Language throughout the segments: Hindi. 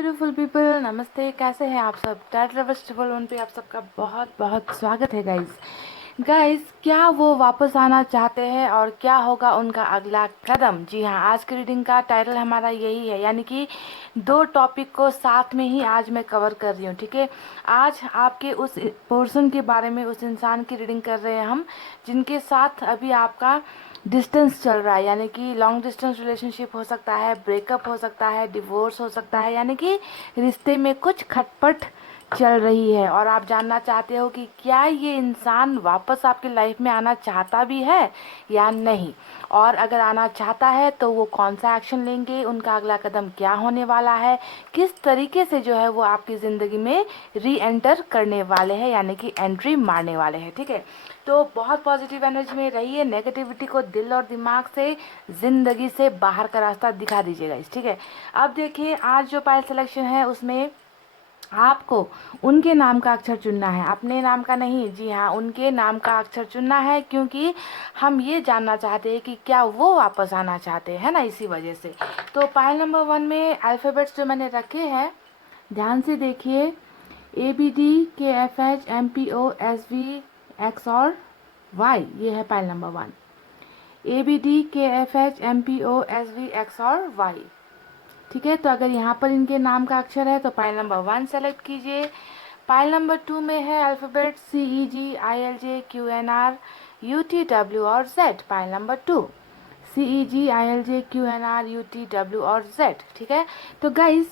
ब्यूटीफुल पीपल, नमस्ते। कैसे हैं आप सब? टैट लवर्स ट्रिपल वन पे आप सबका बहुत बहुत स्वागत है गाइस। क्या वो वापस आना चाहते हैं और क्या होगा उनका अगला कदम? जी हाँ, आज की रीडिंग का टाइटल हमारा यही है, यानी कि दो टॉपिक को साथ में ही आज मैं कवर कर रही हूँ। ठीक है, आज आपके उस पर्सन के बारे में, उस इंसान की रीडिंग कर रहे हैं हम जिनके साथ अभी आपका डिस्टेंस चल रहा है, यानी कि लॉन्ग डिस्टेंस रिलेशनशिप हो सकता है, ब्रेकअप हो सकता है, डिवोर्स हो सकता है, यानी कि रिश्ते में कुछ खटपट चल रही है और आप जानना चाहते हो कि क्या ये इंसान वापस आपकी लाइफ में आना चाहता भी है या नहीं, और अगर आना चाहता है तो वो कौन सा एक्शन लेंगे, उनका अगला कदम क्या होने वाला है, किस तरीके से जो है वो आपकी ज़िंदगी में री एंटर करने वाले हैं, यानी कि एंट्री मारने वाले हैं। ठीक है, तो बहुत पॉजिटिव एनर्जी में रहिए, नेगेटिविटी को दिल और दिमाग से, ज़िंदगी से बाहर का रास्ता दिखा दीजिएगा इस। ठीक है, अब देखिए आज जो पायल सिलेक्शन है उसमें आपको उनके नाम का अक्षर चुनना है, अपने नाम का नहीं। जी हाँ, उनके नाम का अक्षर चुनना है, क्योंकि हम ये जानना चाहते हैं कि क्या वो वापस आना चाहते हैं ना, इसी वजह से। तो पायल नंबर 1 में अल्फ़ाबेट्स जो मैंने रखे हैं ध्यान से देखिए। ABD KFH MPO SV X और Y, ये है pile number 1। ABD KFH MPO SV X और Y। ठीक है, तो अगर यहाँ पर इनके नाम का अक्षर है तो पाइल नंबर 1 सेलेक्ट कीजिए। पाइल नंबर 2 में है alphabet CEG ILJ QNR UTW और Z। Pile number 2 CEG ILJ QNR UTW और Z। ठीक है, तो गाइज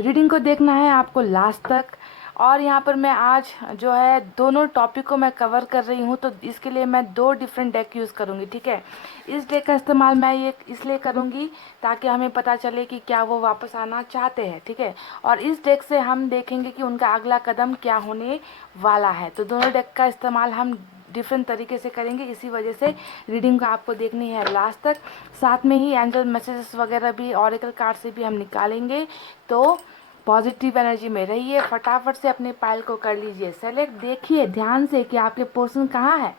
रीडिंग को देखना है आपको लास्ट तक। और यहाँ पर मैं आज जो है दोनों टॉपिक को मैं कवर कर रही हूँ, तो इसके लिए मैं दो डिफरेंट डेक यूज़ करूँगी। ठीक है, इस डेक का इस्तेमाल मैं ये इसलिए करूँगी ताकि हमें पता चले कि क्या वो वापस आना चाहते हैं। ठीक है, और इस डेक से हम देखेंगे कि उनका अगला कदम क्या होने वाला है। तो दोनों डेक का इस्तेमाल हम डिफरेंट तरीके से करेंगे, इसी वजह से रीडिंग को आपको देखनी है लास्ट तक। साथ में ही एंजल मैसेजेस वगैरह भी, ऑरेकल कार्ड से भी हम निकालेंगे। तो पॉजिटिव एनर्जी में रहिए, फटाफट से अपने पाइल को कर लीजिए सेलेक्ट। देखिए ध्यान से कि आपके पर्सन कहाँ है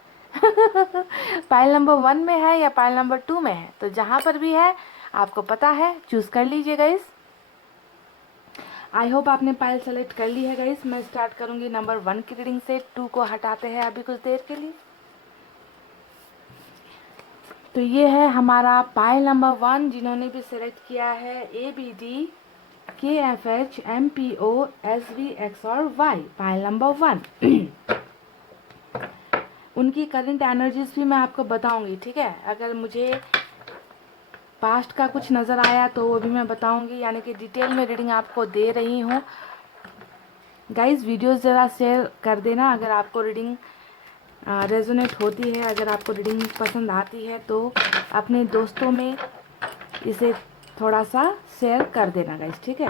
पाइल नंबर 1 में है या पाइल नंबर 2 में है, तो जहाँ पर भी है आपको पता है, चूज कर लीजिए गाइस। आई होप आपने पाइल सेलेक्ट कर ली है गाइस। मैं स्टार्ट करूंगी नंबर 1 की रीडिंग से। 2 को हटाते हैं अभी कुछ देर के लिए। तो ये है हमारा पाइल नंबर 1, जिन्होंने भी सिलेक्ट किया है ABD KFH MPO SV X और Y, पाइल नंबर 1। उनकी करंट एनर्जीज भी मैं आपको बताऊंगी। ठीक है, अगर मुझे पास्ट का कुछ नज़र आया तो वो भी मैं बताऊंगी, यानी कि डिटेल में रीडिंग आपको दे रही हूँ। गाइस वीडियोस ज़रा शेयर कर देना अगर आपको रीडिंग रेजोनेट होती है, अगर आपको रीडिंग पसंद आती है तो अपने दोस्तों में इसे थोड़ा सा शेयर कर देना गाइस। ठीक है,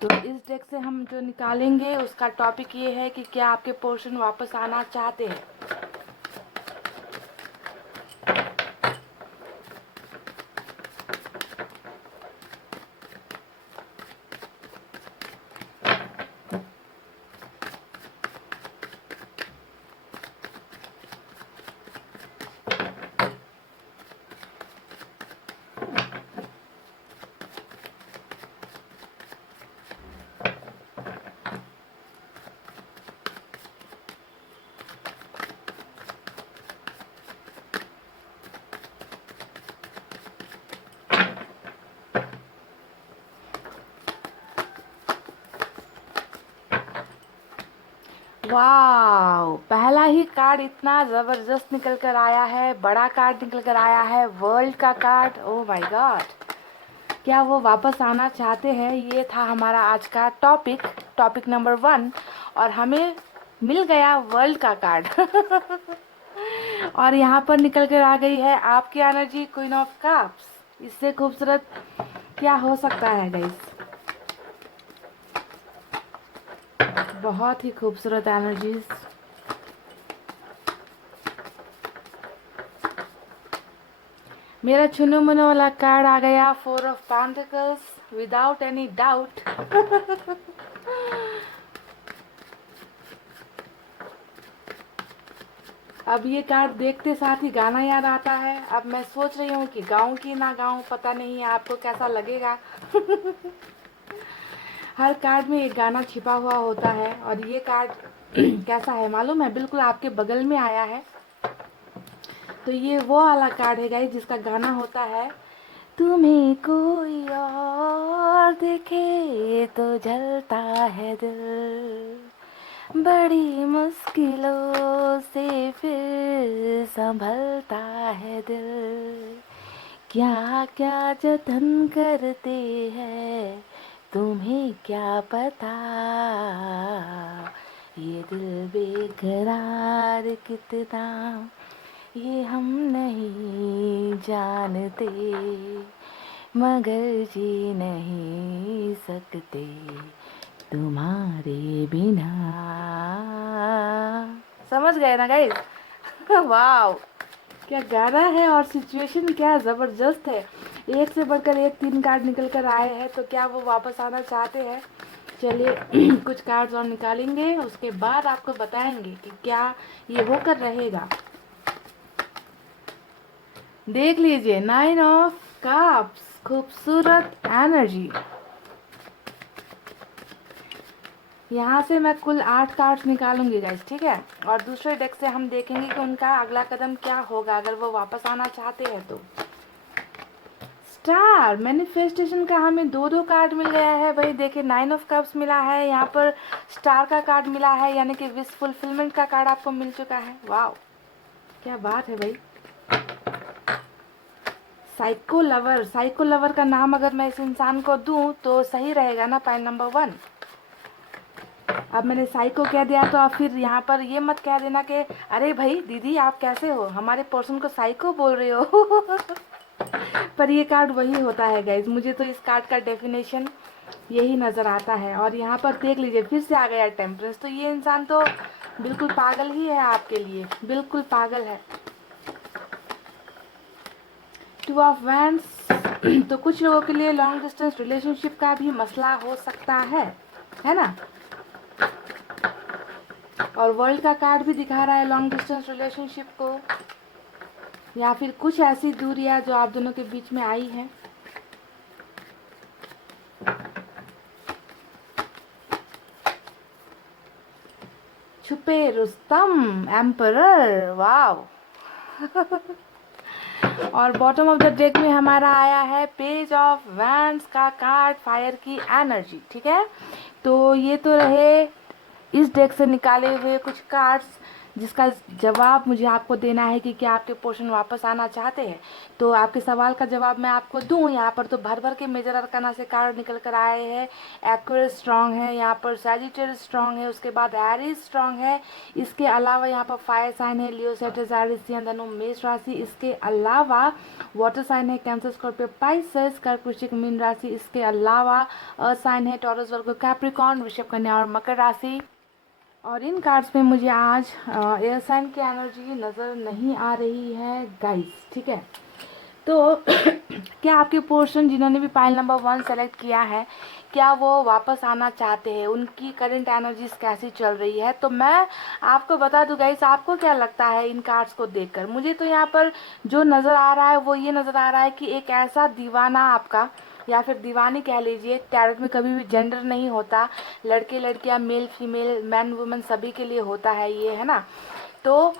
तो इस डेक से हम जो निकालेंगे उसका टॉपिक ये है कि क्या आपके पोर्शन वापस आना चाहते हैं। वाह, पहला ही कार्ड इतना ज़बरदस्त निकल कर आया है, बड़ा कार्ड निकल कर आया है, वर्ल्ड का कार्ड। ओह माय गॉड, क्या वो वापस आना चाहते हैं? ये था हमारा आज का टॉपिक, टॉपिक नंबर 1, और हमें मिल गया वर्ल्ड का कार्ड और यहाँ पर निकल कर आ गई है आपकी एनर्जी, क्वीन ऑफ कप्स। इससे खूबसूरत क्या हो सकता है गाइस? बहुत ही खूबसूरत एनर्जीज। मेरा चुनो मुनो वाला कार्ड आ गया 4 of pentacles. Without any doubt. अब ये कार्ड देखते साथ ही गाना याद आता है। अब मैं सोच रही हूँ कि गाऊं कि ना गाऊं, पता नहीं आपको कैसा लगेगा। हर कार्ड में एक गाना छिपा हुआ होता है और ये कार्ड कैसा है मालूम है, बिल्कुल आपके बगल में आया है। तो ये वो वाला कार्ड है गाइस जिसका गाना होता है, तुम्हें कोई और देखे तो जलता है दिल, बड़ी मुश्किलों से फिर संभलता है दिल, क्या क्या जतन करते हैं तुम्हें क्या पता, ये दिल बेकरार कितना ये हम नहीं जानते, मगर जी नहीं सकते तुम्हारे बिना। समझ गए ना गाइस? वाओ, क्या गाना है और सिचुएशन क्या ज़बरदस्त है। एक से बढ़कर एक 3 कार्ड निकल कर आए हैं, तो क्या वो वापस आना चाहते हैं? चलिए कुछ कार्ड्स और निकालेंगे, उसके बाद आपको बताएंगे कि क्या ये होकर रहेगा। देख लीजिए, 9 ऑफ कप्स, खूबसूरत एनर्जी। यहाँ से मैं कुल 8 कार्ड्स निकालूंगी गाइस, ठीक है। और दूसरे डेक से हम देखेंगे कि उनका अगला कदम क्या होगा अगर वो वापस आना चाहते हैं तो। स्टार मैनिफेस्टेशन का हमें 2 कार्ड मिल गया है भाई। देखिए, 9 ऑफ कप्स मिला है, यहाँ पर स्टार का कार्ड मिला है, यानी कि विश फुलफिलमेंट का कार्ड आपको मिल चुका है। वाह, क्या बात है भाई। साइको लवर, साइको लवर का नाम अगर मैं इस इंसान को दूं तो सही रहेगा ना, पाइल नंबर 1। अब मैंने साइको कह दिया तो आप फिर यहाँ पर ये मत कह देना कि अरे भाई दीदी आप कैसे हो, हमारे पर्सन को साइको बोल रहे हो। पर ये कार्ड वही होता है गाइज, मुझे तो इस कार्ड का डेफिनेशन यही नज़र आता है। और यहाँ पर देख लीजिए फिर से आ गया टेम्परेंस, तो ये इंसान तो बिल्कुल पागल ही है आपके लिए, बिल्कुल पागल है। 2 ऑफ वैंड्स, तो कुछ लोगों के लिए लॉन्ग डिस्टेंस रिलेशनशिप का भी मसला हो सकता है ना। और वर्ल्ड का कार्ड भी दिखा रहा है लॉन्ग डिस्टेंस रिलेशनशिप को, या फिर कुछ ऐसी दूरियां जो आप दोनों के बीच में आई हैं। छुपे रुस्तम, एम्परर, वाव। और बॉटम ऑफ द डेक में हमारा आया है पेज ऑफ वैंड्स का कार्ड, फायर की एनर्जी, ठीक है। तो ये तो रहे इस डेक से निकाले हुए कुछ कार्ड्स जिसका जवाब मुझे आपको देना है कि क्या आपके पोर्शन वापस आना चाहते हैं। तो आपके सवाल का जवाब मैं आपको दूं, यहाँ पर तो भर भर के मेजर अरकाना से कार्ड निकल कर आए हैं। एक्वेरियस स्ट्रांग है, यहाँ पर सैजिटेरियस स्ट्रांग है, उसके बाद एरीज स्ट्रांग है, इसके अलावा यहाँ पर फायर साइन है लियो, सैजिटेरियस, धनु, मेष राशि, इसके अलावा वाटर साइन है कैंसर, स्कॉर्पियो, पाइसेस, कर्क, वृश्चिक, मीन राशि, इसके अलावा अर्थ साइन है टॉरस, वर्गो, कैप्रिकॉर्न, वृषभ, कन्या और मकर राशि। और इन कार्ड्स में मुझे आज एयर साइन की एनर्जी नज़र नहीं आ रही है गाइस, ठीक है। तो क्या आपके पोर्शन जिन्होंने भी पाइल नंबर 1 सेलेक्ट किया है, क्या वो वापस आना चाहते हैं, उनकी करंट एनर्जीज कैसी चल रही है? तो मैं आपको बता दूं गाइस, आपको क्या लगता है इन कार्ड्स को देखकर? मुझे तो यहाँ पर जो नज़र आ रहा है वो ये नज़र आ रहा है कि एक ऐसा दीवाना आपका, या फिर दीवानी कह लीजिए, टैरोट में कभी भी जेंडर नहीं होता, लड़के लड़कियां, मेल फीमेल, मैन वुमेन सभी के लिए होता है ये, है ना। तो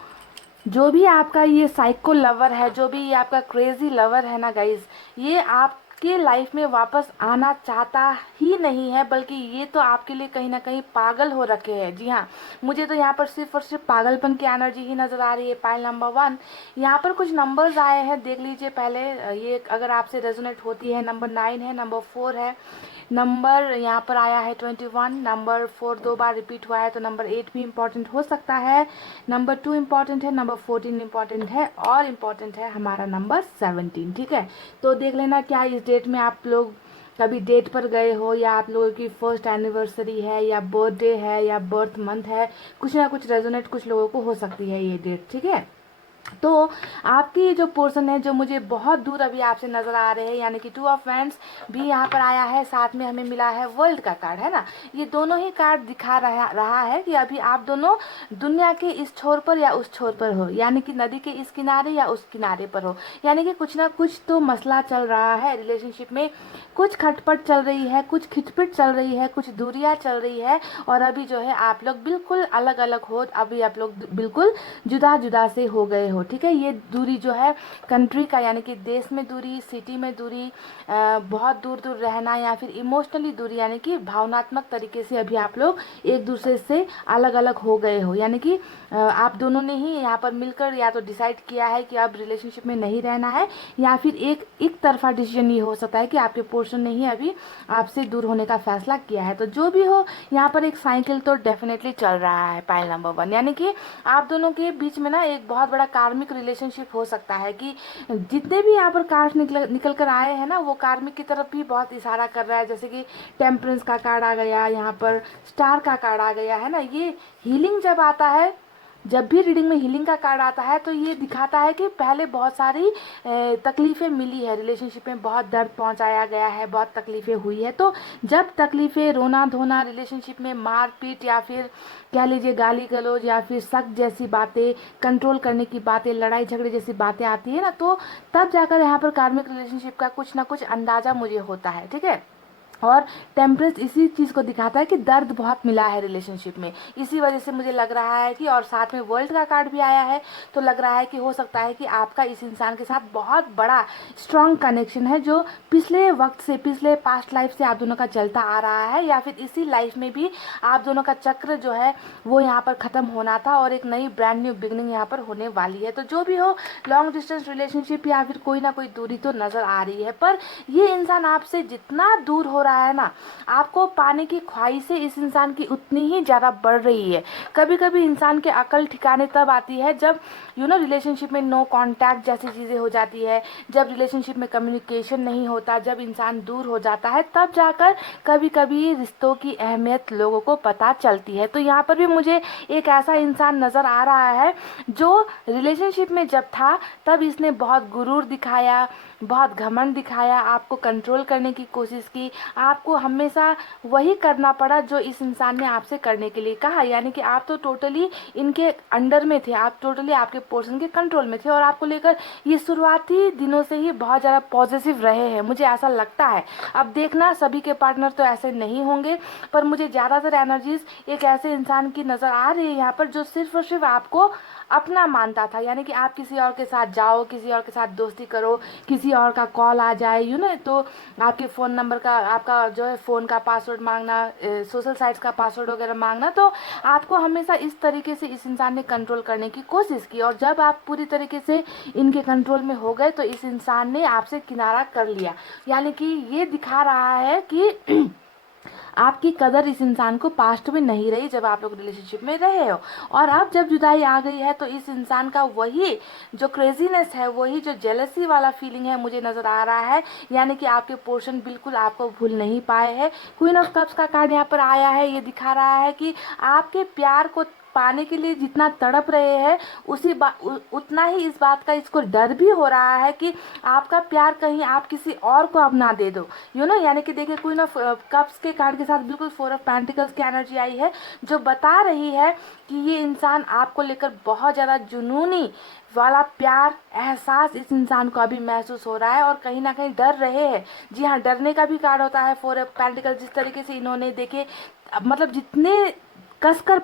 जो भी आपका ये साइको लवर है, जो भी ये आपका क्रेजी लवर है ना गाइज, ये आपके लाइफ में वापस आना चाहता ही नहीं है, बल्कि ये तो आपके लिए कहीं ना कहीं पागल हो रखे हैं। जी हाँ, मुझे तो यहाँ पर सिर्फ और सिर्फ पागलपन की एनर्जी ही नज़र आ रही है। पाइल नंबर 1, यहाँ पर कुछ नंबर्स आए हैं, देख लीजिए पहले, ये अगर आपसे रेजोनेट होती है। नंबर 9 है, नंबर 4 है, नंबर यहाँ पर आया है 21, नंबर 4 2 बार रिपीट हुआ है, तो नंबर 8 भी इम्पॉर्टेंट हो सकता है, नंबर 2 इम्पॉर्टेंट है, नंबर 14 इम्पॉर्टेंट है, और इम्पॉर्टेंट है हमारा नंबर 17, ठीक है। तो देख लेना क्या इस डेट में आप लोग कभी डेट पर गए हो, या आप लोगों की फर्स्ट एनिवर्सरी है, या बर्थडे है, या बर्थ मंथ है, कुछ ना कुछ रेजोनेट कुछ लोगों को हो सकती है ये डेट, ठीक है। तो आपकी ये जो पोर्शन है जो मुझे बहुत दूर अभी आपसे नज़र आ रहे हैं, यानी कि 2 ऑफ फ्रेंड्स भी यहाँ पर आया है, साथ में हमें मिला है वर्ल्ड का कार्ड, है ना। ये दोनों ही कार्ड दिखा रहा है कि अभी आप दोनों दुनिया के इस छोर पर या उस छोर पर हो, यानी कि नदी के इस किनारे या उस किनारे पर हो, यानी कि कुछ ना कुछ तो मसला चल रहा है रिलेशनशिप में, कुछ खटपट चल रही है, कुछ खिटपिट चल रही है, कुछ दूरियाँ चल रही है, और अभी जो है आप लोग बिल्कुल अलग अलग हो, अभी आप लोग बिल्कुल जुदा जुदा से हो गए हो, ठीक है। ये दूरी जो है कंट्री का, यानी कि देश में दूरी, सिटी में दूरी, बहुत दूर दूर रहना, या फिर इमोशनली दूरी, यानी कि भावनात्मक तरीके से अभी आप लोग एक दूसरे से अलग अलग हो गए हो, यानी कि आप दोनों ने ही यहाँ पर मिलकर या तो डिसाइड किया है कि अब रिलेशनशिप में नहीं रहना है, या फिर एक तरफा डिसीजन ये हो सकता है कि आपके पोर्शन ने ही अभी आपसे दूर होने का फैसला किया है। तो जो भी हो, यहाँ पर एक साइकिल तो डेफिनेटली चल रहा है, पाइल नंबर 1, यानी कि आप दोनों के बीच में ना एक बहुत बड़ा कार्मिक रिलेशनशिप हो सकता है कि जितने भी यहाँ पर कार्ड निकल कर आए हैं ना, वो कार्मिक की तरफ भी बहुत इशारा कर रहा है। जैसे कि टेम्परेंस का कार्ड आ गया, यहाँ पर स्टार का कार्ड आ गया, है ना। ये हीलिंग जब आता है, जब भी रीडिंग में हीलिंग का कार्ड आता है तो ये दिखाता है कि पहले बहुत सारी तकलीफ़ें मिली है, रिलेशनशिप में बहुत दर्द पहुंचाया गया है, बहुत तकलीफ़ें हुई है। तो जब तकलीफ़ें, रोना धोना, रिलेशनशिप में मारपीट, या फिर कह लीजिए गाली गलौज, या फिर शक जैसी बातें, कंट्रोल करने की बातें, लड़ाई झगड़े जैसी बातें आती है ना, तो तब जाकर यहाँ पर कार्मिक रिलेशनशिप का कुछ ना कुछ अंदाज़ा मुझे होता है, ठीक है। और टेम्परेंस इसी चीज़ को दिखाता है कि दर्द बहुत मिला है रिलेशनशिप में, इसी वजह से मुझे लग रहा है कि, और साथ में वर्ल्ड का कार्ड भी आया है, तो लग रहा है कि हो सकता है कि आपका इस इंसान के साथ बहुत बड़ा स्ट्रॉन्ग कनेक्शन है, जो पिछले वक्त से, पिछले पास्ट लाइफ से आप दोनों का चलता आ रहा है, या फिर इसी लाइफ में भी आप दोनों का चक्र जो है वो यहाँ पर ख़त्म होना था, और एक नई ब्रांड न्यू बिगनिंग यहाँ पर होने वाली है। तो जो भी हो, लॉन्ग डिस्टेंस रिलेशनशिप या फिर कोई ना कोई दूरी तो नज़र आ रही है, पर ये इंसान आपसे जितना दूर हो रहा है ना, आपको पाने की ख्वाहिशें इस इंसान की उतनी ही ज़्यादा बढ़ रही है। कभी कभी इंसान के अकल ठिकाने तब आती है जब रिलेशनशिप में नो कांटेक्ट जैसी चीज़ें हो जाती है, जब रिलेशनशिप में कम्युनिकेशन नहीं होता, जब इंसान दूर हो जाता है, तब जाकर कभी कभी रिश्तों की अहमियत लोगों को पता चलती है। तो यहाँ पर भी मुझे एक ऐसा इंसान नज़र आ रहा है जो रिलेशनशिप में जब था तब इसने बहुत गुरूर दिखाया, बहुत घमंड दिखाया, आपको कंट्रोल करने की कोशिश की, आपको हमेशा वही करना पड़ा जो इस इंसान ने आपसे करने के लिए कहा, यानी कि आप तो टोटली इनके अंडर में थे, आप टोटली आपके पोर्शन के कंट्रोल में थे, और आपको लेकर ये शुरुआती दिनों से ही बहुत ज़्यादा पॉजिटिव रहे हैं, मुझे ऐसा लगता है। अब देखना, सभी के पार्टनर तो ऐसे नहीं होंगे, पर मुझे ज़्यादातर एनर्जीज एक ऐसे इंसान की नज़र आ रही है यहाँ पर जो सिर्फ और सिर्फ आपको अपना मानता था, यानी कि आप किसी और के साथ जाओ, किसी और के साथ दोस्ती करो, किसी और का कॉल आ जाए, तो आपके फ़ोन नंबर का, आपका जो है फ़ोन का पासवर्ड मांगना, सोशल साइट्स का पासवर्ड वगैरह मांगना, तो आपको हमेशा इस तरीके से इस इंसान ने कंट्रोल करने की कोशिश की, और जब आप पूरी तरीके से इनके कंट्रोल में हो गए तो इस इंसान ने आपसे किनारा कर लिया, यानी कि ये दिखा रहा है कि आपकी कदर इस इंसान को पास्ट में नहीं रही जब आप लोग रिलेशनशिप में रहे हो, और अब जब जुदाई आ गई है तो इस इंसान का वही जो क्रेजीनेस है, वही जो जेलसी वाला फीलिंग है मुझे नज़र आ रहा है, यानी कि आपके पोर्शन बिल्कुल आपको भूल नहीं पाए हैं। क्वीन ऑफ कप्स का कार्ड यहाँ पर आया है, ये दिखा रहा है कि आपके प्यार को पाने के लिए जितना तड़प रहे हैं, उतना ही इस बात का इसको डर भी हो रहा है कि आपका प्यार कहीं आप किसी और को अब ना दे दो, यानी कि देखिए क्वीन ऑफ कप्स के कार्ड के साथ बिल्कुल 4 ऑफ पेंटिकल्स की एनर्जी आई है, जो बता रही है कि ये इंसान आपको लेकर बहुत ज़्यादा जुनूनी वाला प्यार, एहसास इस इंसान को अभी महसूस हो रहा है, और कहीं ना कहीं डर रहे हैं। जी हाँ, डरने का भी कार्ड होता है 4 ऑफ पेंटिकल्स, जिस तरीके से इन्होंने देखे, मतलब जितने कसकर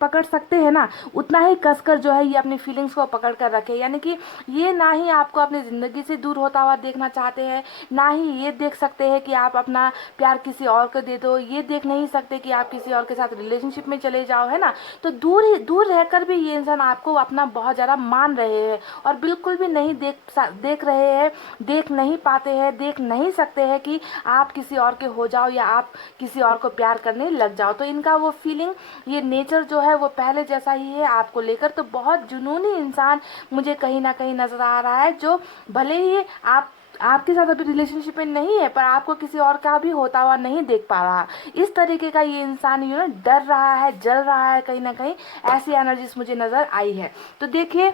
पकड़ सकते हैं ना, उतना ही कसकर जो है ये अपनी फीलिंग्स को पकड़ कर रखे, यानी कि ये ना ही आपको अपनी ज़िंदगी से दूर होता हुआ देखना चाहते हैं, ना ही ये देख सकते हैं कि आप अपना प्यार किसी और को दे दो, ये देख नहीं सकते कि आप किसी और के साथ रिलेशनशिप में चले जाओ, है ना। तो दूर रहकर भी ये इंसान आपको अपना बहुत ज़्यादा मान रहे हैं, और बिल्कुल भी नहीं देख रहे हैं, देख नहीं पाते हैं, देख नहीं सकते हैं कि आप किसी और के हो जाओ या आप किसी और को प्यार करने लग जाओ। तो इनका वो फीलिंग, ये नेचर जो है वो पहले जैसा ही है आपको लेकर। तो बहुत जुनूनी इंसान मुझे कहीं ना कहीं नजर आ रहा है, जो भले ही आपके साथ अभी रिलेशनशिप में नहीं है, पर आपको किसी और का भी होता हुआ नहीं देख पा रहा। इस तरीके का ये इंसान डर रहा है, जल रहा है कहीं ना कहीं, ऐसी एनर्जीज मुझे नजर आई है। तो देखिए,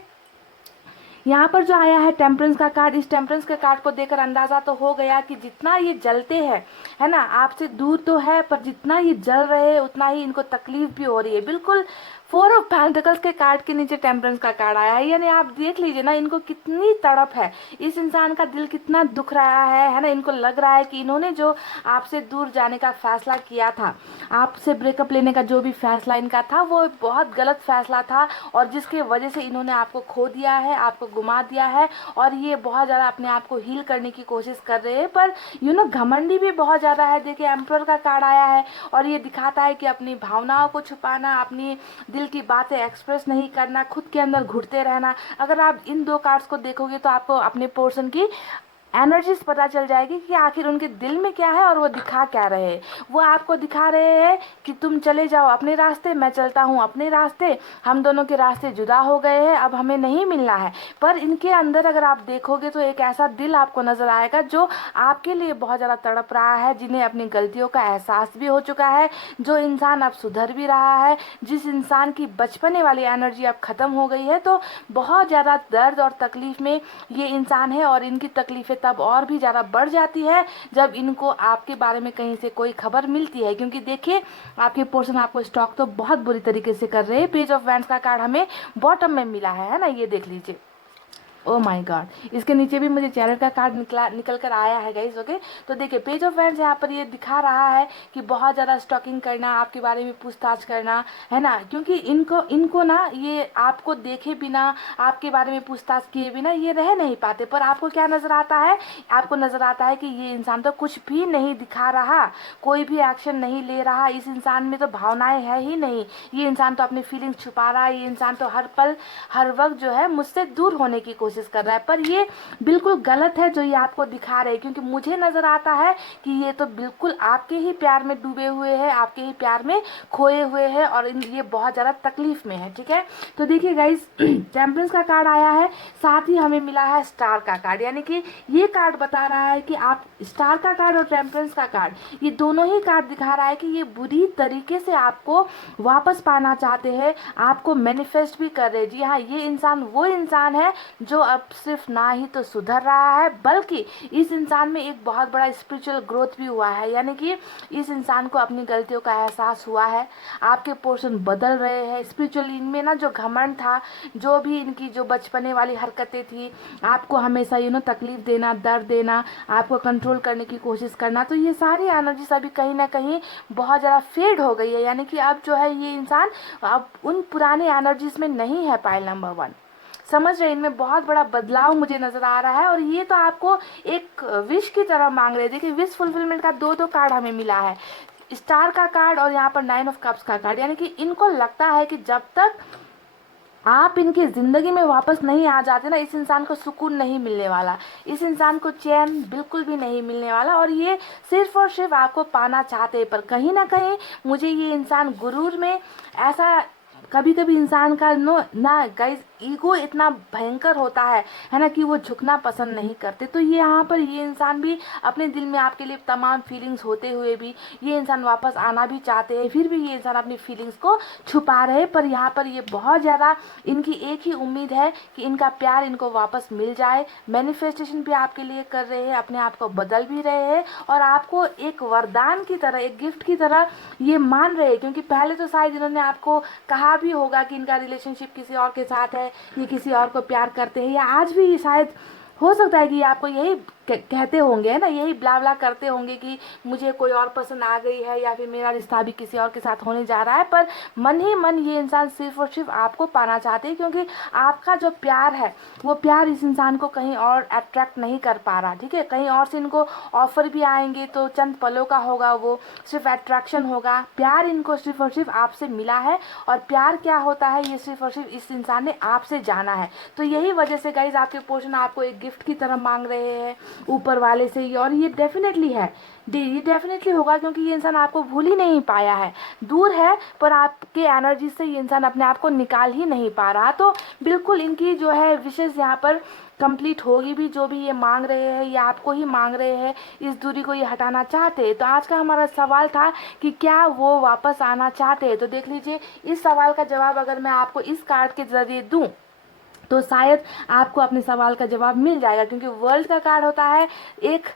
यहाँ पर जो आया है टेम्परेंस का कार्ड, इस टेम्परेंस के कार्ड को देखकर अंदाज़ा तो हो गया कि जितना ये जलते हैं, है ना, आपसे दूर तो है पर जितना ये जल रहे हैं उतना ही इनको तकलीफ भी हो रही है। बिल्कुल 4 ऑफ पेंटिकल्स के कार्ड के नीचे टेम्परेंस का कार्ड आया है, यानी आप देख लीजिए ना, इनको कितनी तड़प है, इस इंसान का दिल कितना दुख रहा है ना। इनको लग रहा है कि इन्होंने जो आपसे दूर जाने का फैसला किया था, आपसे ब्रेकअप लेने का जो भी फैसला इनका था, वो बहुत गलत फैसला था, और जिसके वजह से इन्होंने आपको खो दिया है, आपको गुमा दिया है, और ये बहुत ज़्यादा अपने आप को हील करने की कोशिश कर रहे हैं। पर घमंडी भी बहुत ज़्यादा है। देखिए एम्परर का कार्ड आया है, और ये दिखाता है कि अपनी भावनाओं को छुपाना, अपनी दिल की बातें एक्सप्रेस नहीं करना, खुद के अंदर घुटते रहना। अगर आप इन 2 कार्ड्स को देखोगे तो आपको अपने पर्सन की एनर्जीज पता चल जाएगी कि आखिर उनके दिल में क्या है और वो दिखा क्या रहे हैं। वो आपको दिखा रहे हैं कि तुम चले जाओ अपने रास्ते, मैं चलता हूँ अपने रास्ते, हम दोनों के रास्ते जुदा हो गए हैं, अब हमें नहीं मिलना है। पर इनके अंदर अगर आप देखोगे तो एक ऐसा दिल आपको नजर आएगा जो आपके लिए बहुत ज़्यादा तड़प रहा है, जिन्हें अपनी गलतियों का एहसास भी हो चुका है, जो इंसान अब सुधर भी रहा है, जिस इंसान की बचपने वाली एनर्जी अब खत्म हो गई है। तो बहुत ज़्यादा दर्द और तकलीफ में ये इंसान है, और इनकी तकलीफें तब और भी ज़्यादा बढ़ जाती है जब इनको आपके बारे में कहीं से कोई खबर मिलती है। क्योंकि देखिए आपके पर्सन आपको स्टॉक तो बहुत बुरी तरीके से कर रहे हैं। पेज ऑफ वैंड्स का कार्ड हमें बॉटम में मिला है ना, ये देख लीजिए। ओ माय गॉड, इसके नीचे भी मुझे चैरियट का कार्ड निकल कर आया है गाइस। ओके, तो देखिए पेज ऑफ वैंड्स यहाँ पर ये दिखा रहा है कि बहुत ज़्यादा स्टॉकिंग करना, आपके बारे में पूछताछ करना, है ना, क्योंकि इनको ना ये आपको देखे बिना, आपके बारे में पूछताछ किए बिना ये रह नहीं पाते। पर आपको क्या नज़र आता है, आपको नज़र आता है कि ये इंसान तो कुछ भी नहीं दिखा रहा, कोई भी एक्शन नहीं ले रहा, इस इंसान में तो भावनाएं है ही नहीं, ये इंसान तो अपनी फीलिंग्स छुपा रहा है, ये इंसान तो हर पल हर वक्त जो है मुझसे दूर होने की कोशिश कर रहा है। पर ये बिल्कुल गलत है जो ये आपको दिखा रहे हैं, क्योंकि मुझे नजर आता है कि ये तो बिल्कुल आपके ही प्यार में डूबे हुए हैं, आपके ही प्यार में खोए हुए हैं, और ये बहुत ज़्यादा तकलीफ में है। ठीक है, तो देखिए गाइस टेम्परेंस का कार्ड आया है, साथ ही हमें मिला है स्टार का कार्ड, यानी कि ये कार्ड बता रहा है कि आप, स्टार का कार्ड और टेम्परेंस का कार्ड, ये दोनों ही कार्ड दिखा रहा है कि ये बुरी तरीके से आपको वापस पाना चाहते हैं, आपको मैनिफेस्ट भी कर रहे हैं। जी हाँ, ये इंसान वो इंसान है जो अब सिर्फ ना ही तो सुधर रहा है, बल्कि इस इंसान में एक बहुत बड़ा स्पिरिचुअल ग्रोथ भी हुआ है, यानी कि इस इंसान को अपनी गलतियों का एहसास हुआ है। आपके पोर्शन बदल रहे हैं स्पिरिचुअली। इनमें ना जो घमंड था, जो भी इनकी जो बचपने वाली हरकतें थी, आपको हमेशा तकलीफ देना, दर्द देना, आपको कंट्रोल करने की कोशिश करना, तो ये सारी एनर्जीज अभी कहीं ना कहीं बहुत ज़्यादा फेड हो गई है। यानी कि अब जो है ये इंसान अब उन पुराने एनर्जीज में नहीं है। पाइल नंबर 1, समझ रहे हैं, इनमें बहुत बड़ा बदलाव मुझे नजर आ रहा है, और ये तो आपको एक विश की तरह मांग रहे हैं। देखिए विश फुलफिलमेंट का 2 कार्ड हमें मिला है, स्टार का कार्ड और यहाँ पर 9 ऑफ कप्स का कार्ड, यानी कि इनको लगता है कि जब तक आप इनकी जिंदगी में वापस नहीं आ जाते ना, इस इंसान को सुकून नहीं मिलने वाला, इस इंसान को चैन बिल्कुल भी नहीं मिलने वाला, और ये सिर्फ और सिर्फ आपको पाना चाहते हैं। पर कहीं ना कहीं मुझे ये इंसान गुरूर में, ऐसा कभी कभी इंसान का ना गाइस ईगो इतना भयंकर होता है ना, कि वो झुकना पसंद नहीं करते। तो ये यहाँ पर ये इंसान भी अपने दिल में आपके लिए तमाम फीलिंग्स होते हुए भी ये इंसान वापस आना भी चाहते हैं, फिर भी ये इंसान अपनी फीलिंग्स को छुपा रहे हैं। पर यहाँ पर ये बहुत ज़्यादा इनकी एक ही उम्मीद है कि इनका प्यार इनको वापस मिल जाए। मैनिफेस्टेशन भी आपके लिए कर रहे हैं, अपने आप को बदल भी रहे हैं, और आपको एक वरदान की तरह, एक गिफ्ट की तरह ये मान रहे हैं। क्योंकि पहले तो शायद इन्होंने आपको कहा भी होगा कि इनका रिलेशनशिप किसी और के साथ है, ये किसी और को प्यार करते हैं, या आज भी शायद हो सकता है कि आपको यही कहते होंगे, है ना, यही ब्ला करते होंगे कि मुझे कोई और पसंद आ गई है, या फिर मेरा रिश्ता भी किसी और के साथ होने जा रहा है। पर मन ही मन ये इंसान सिर्फ और सिर्फ आपको पाना चाहते हैं, क्योंकि आपका जो प्यार है वो प्यार इस इंसान को कहीं और अट्रैक्ट नहीं कर पा रहा। ठीक है, कहीं और से इनको ऑफर भी आएंगे तो चंद पलों का होगा, वो सिर्फ अट्रैक्शन होगा। प्यार इनको सिर्फ और सिर्फ आपसे मिला है, और प्यार क्या होता है ये सिर्फ और सिर्फ इस इंसान ने आपसे जाना है। तो यही वजह से गाइज आपके पोर्शन आपको एक गिफ्ट की तरह मांग रहे हैं ऊपर वाले से ही, और ये डेफिनेटली है, ये डेफिनेटली होगा, क्योंकि ये इंसान आपको भूल ही नहीं पाया है, दूर है, पर आपके एनर्जी से ये इंसान अपने आप को निकाल ही नहीं पा रहा। तो बिल्कुल इनकी जो है विशेष यहाँ पर कंप्लीट होगी भी, जो भी ये मांग रहे हैं ये आपको ही मांग रहे हैं, इस दूरी को ये हटाना चाहते हैं। तो आज का हमारा सवाल था कि क्या वो वापस आना चाहते हैं। तो देख लीजिए, इस सवाल का जवाब अगर मैं आपको इस कार्ड के जरिए दूं तो शायद आपको अपने सवाल का जवाब मिल जाएगा, क्योंकि वर्ल्ड का कार्ड होता है एक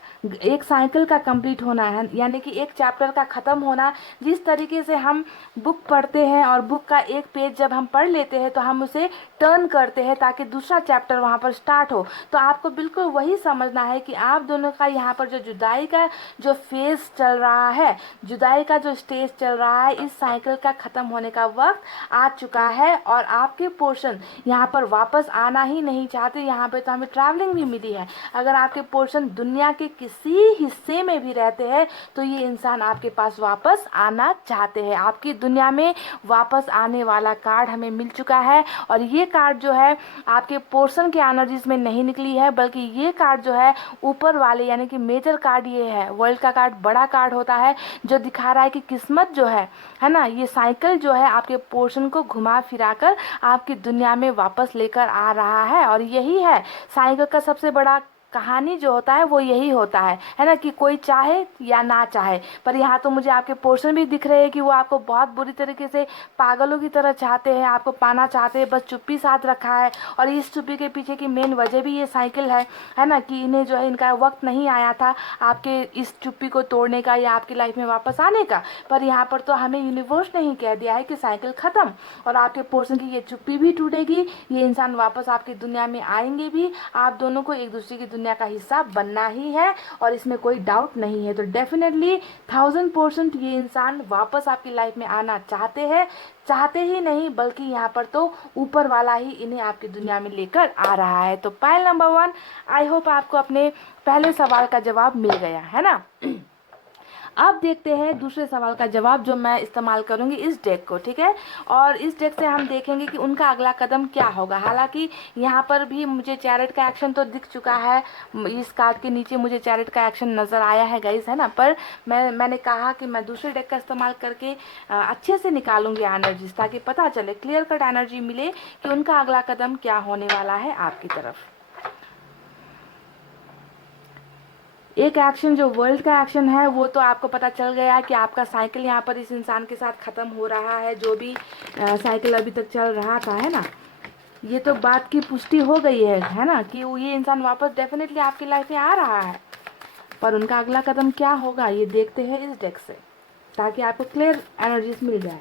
एक साइकिल का कंप्लीट होना है, यानी कि एक चैप्टर का ख़त्म होना। जिस तरीके से हम बुक पढ़ते हैं और बुक का एक पेज जब हम पढ़ लेते हैं तो हम उसे टर्न करते हैं ताकि दूसरा चैप्टर वहाँ पर स्टार्ट हो। तो आपको बिल्कुल वही समझना है कि आप दोनों का यहाँ पर जो जुदाई का जो फेज चल रहा है, जुदाई का जो स्टेज चल रहा है, इस साइकिल का ख़त्म होने का वक्त आ चुका है और आपके पोर्शन यहाँ पर वापस आना ही नहीं चाहते। यहाँ पे तो हमें ट्रैवलिंग भी मिली है। अगर आपके पोर्शन दुनिया के किसी हिस्से में भी रहते हैं तो ये इंसान आपके पास वापस आना चाहते हैं। आपकी दुनिया में वापस आने वाला कार्ड हमें मिल चुका है। और ये कार्ड जो है आपके पोर्शन के एनर्जीज में नहीं निकली है, बल्कि ये कार्ड जो है ऊपर वाले यानी कि मेजर कार्ड ये है। वर्ल्ड का कार्ड बड़ा कार्ड होता है जो दिखा रहा है कि किस्मत जो है ना, ये साइकिल जो है आपके पोर्शन को घुमा फिरा कर आपकी दुनिया में वापस लेकर आ रहा है। और यही है साइकिल का सबसे बड़ा कहानी जो होता है, वो यही होता है ना, कि कोई चाहे या ना चाहे। पर यहाँ तो मुझे आपके पोर्शन भी दिख रहे हैं कि वो आपको बहुत बुरी तरीके से पागलों की तरह चाहते हैं, आपको पाना चाहते हैं, बस चुप्पी साथ रखा है। और इस चुप्पी के पीछे की मेन वजह भी ये साइकिल है ना, कि इन्हें जो है इनका वक्त नहीं आया था आपके इस चुप्पी को तोड़ने का या आपकी लाइफ में वापस आने का। पर यहाँ पर तो हमें यूनिवर्स ने ही कह दिया है कि साइकिल ख़त्म, और आपके पोर्शन की ये चुप्पी भी टूटेगी, ये इंसान वापस आपकी दुनिया में आएंगे भी। आप दोनों को एक दूसरे की दुनिया का हिस्सा बनना ही है और इसमें कोई डाउट नहीं है। तो डेफिनेटली 1000% ये इंसान वापस आपकी लाइफ में आना चाहते हैं, चाहते ही नहीं बल्कि यहाँ पर तो ऊपर वाला ही इन्हें आपकी दुनिया में लेकर आ रहा है। तो पाइल नंबर 1, आई होप आपको अपने पहले सवाल का जवाब मिल गया है ना। अब देखते हैं दूसरे सवाल का जवाब जो मैं इस्तेमाल करूंगी इस डेक को, ठीक है। और इस डेक से हम देखेंगे कि उनका अगला कदम क्या होगा। हालांकि यहाँ पर भी मुझे चैरेट का एक्शन तो दिख चुका है, इस कार्ड के नीचे मुझे चैरेट का एक्शन नज़र आया है गाइस, है ना। पर मैंने कहा कि मैं दूसरे डेक का इस्तेमाल करके अच्छे से निकालूंगी एनर्जीज, ताकि पता चले, क्लियर कट एनर्जी मिले कि उनका अगला कदम क्या होने वाला है आपकी तरफ। एक एक्शन जो वर्ल्ड का एक्शन है वो तो आपको पता चल गया कि आपका साइकिल यहाँ पर इस इंसान के साथ ख़त्म हो रहा है, जो भी साइकिल अभी तक चल रहा था, है ना। ये तो बात की पुष्टि हो गई है ना, कि ये इंसान वापस डेफिनेटली आपकी लाइफ में आ रहा है। पर उनका अगला कदम क्या होगा ये देखते हैं इस डेक से, ताकि आपको क्लियर एनर्जीज मिल जाए।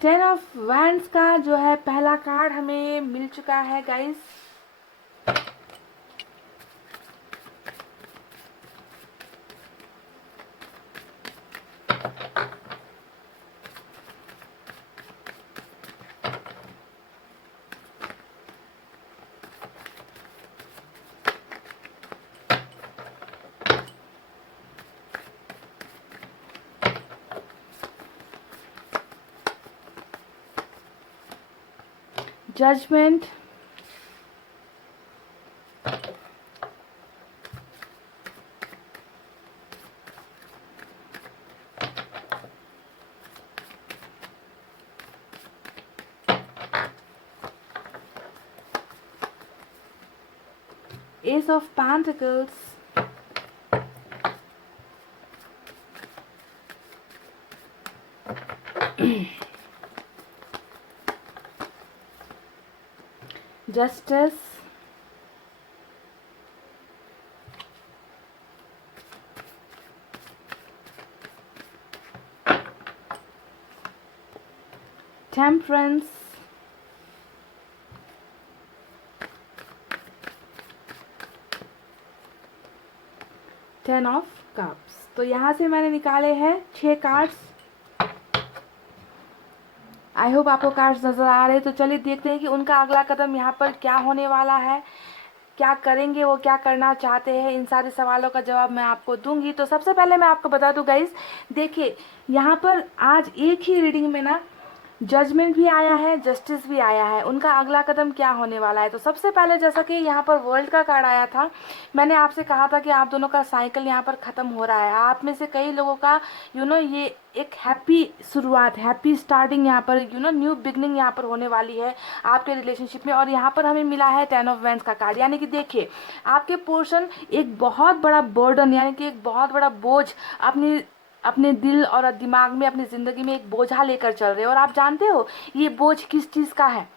टेन ऑफ वैंड्स का जो है पहला कार्ड हमें मिल चुका है guys. Judgement, Ace of Pentacles, Justice, Temperance, Ten of Cups। तो यहाँ से मैंने निकाले हैं 6 कार्ड्स। आई होप आपको कार्ड्स नज़र आ रहे हैं। तो चलिए देखते हैं कि उनका अगला कदम यहाँ पर क्या होने वाला है, क्या करेंगे, वो क्या करना चाहते हैं। इन सारे सवालों का जवाब मैं आपको दूंगी। तो सबसे पहले मैं आपको बता दूं गाइस, देखिए यहाँ पर आज एक ही रीडिंग में ना जजमेंट भी आया है, जस्टिस भी आया है। उनका अगला कदम क्या होने वाला है। तो सबसे पहले जैसा कि यहाँ पर वर्ल्ड का कार्ड आया था, मैंने आपसे कहा था कि आप दोनों का साइकिल यहाँ पर ख़त्म हो रहा है। आप में से कई लोगों का ये एक हैप्पी शुरुआत, हैप्पी स्टार्टिंग यहाँ पर न्यू बिगनिंग यहाँ पर होने वाली है आपके रिलेशनशिप में। और यहाँ पर हमें मिला है 10 ऑफ वैंड्स का कार्ड, यानी कि देखिए आपके पोर्शन एक बहुत बड़ा बर्डन, यानी कि एक बहुत बड़ा बोझ अपने दिल और दिमाग में, अपनी ज़िंदगी में एक बोझा लेकर चल रहे हो। और आप जानते हो ये बोझ किस चीज़ का है,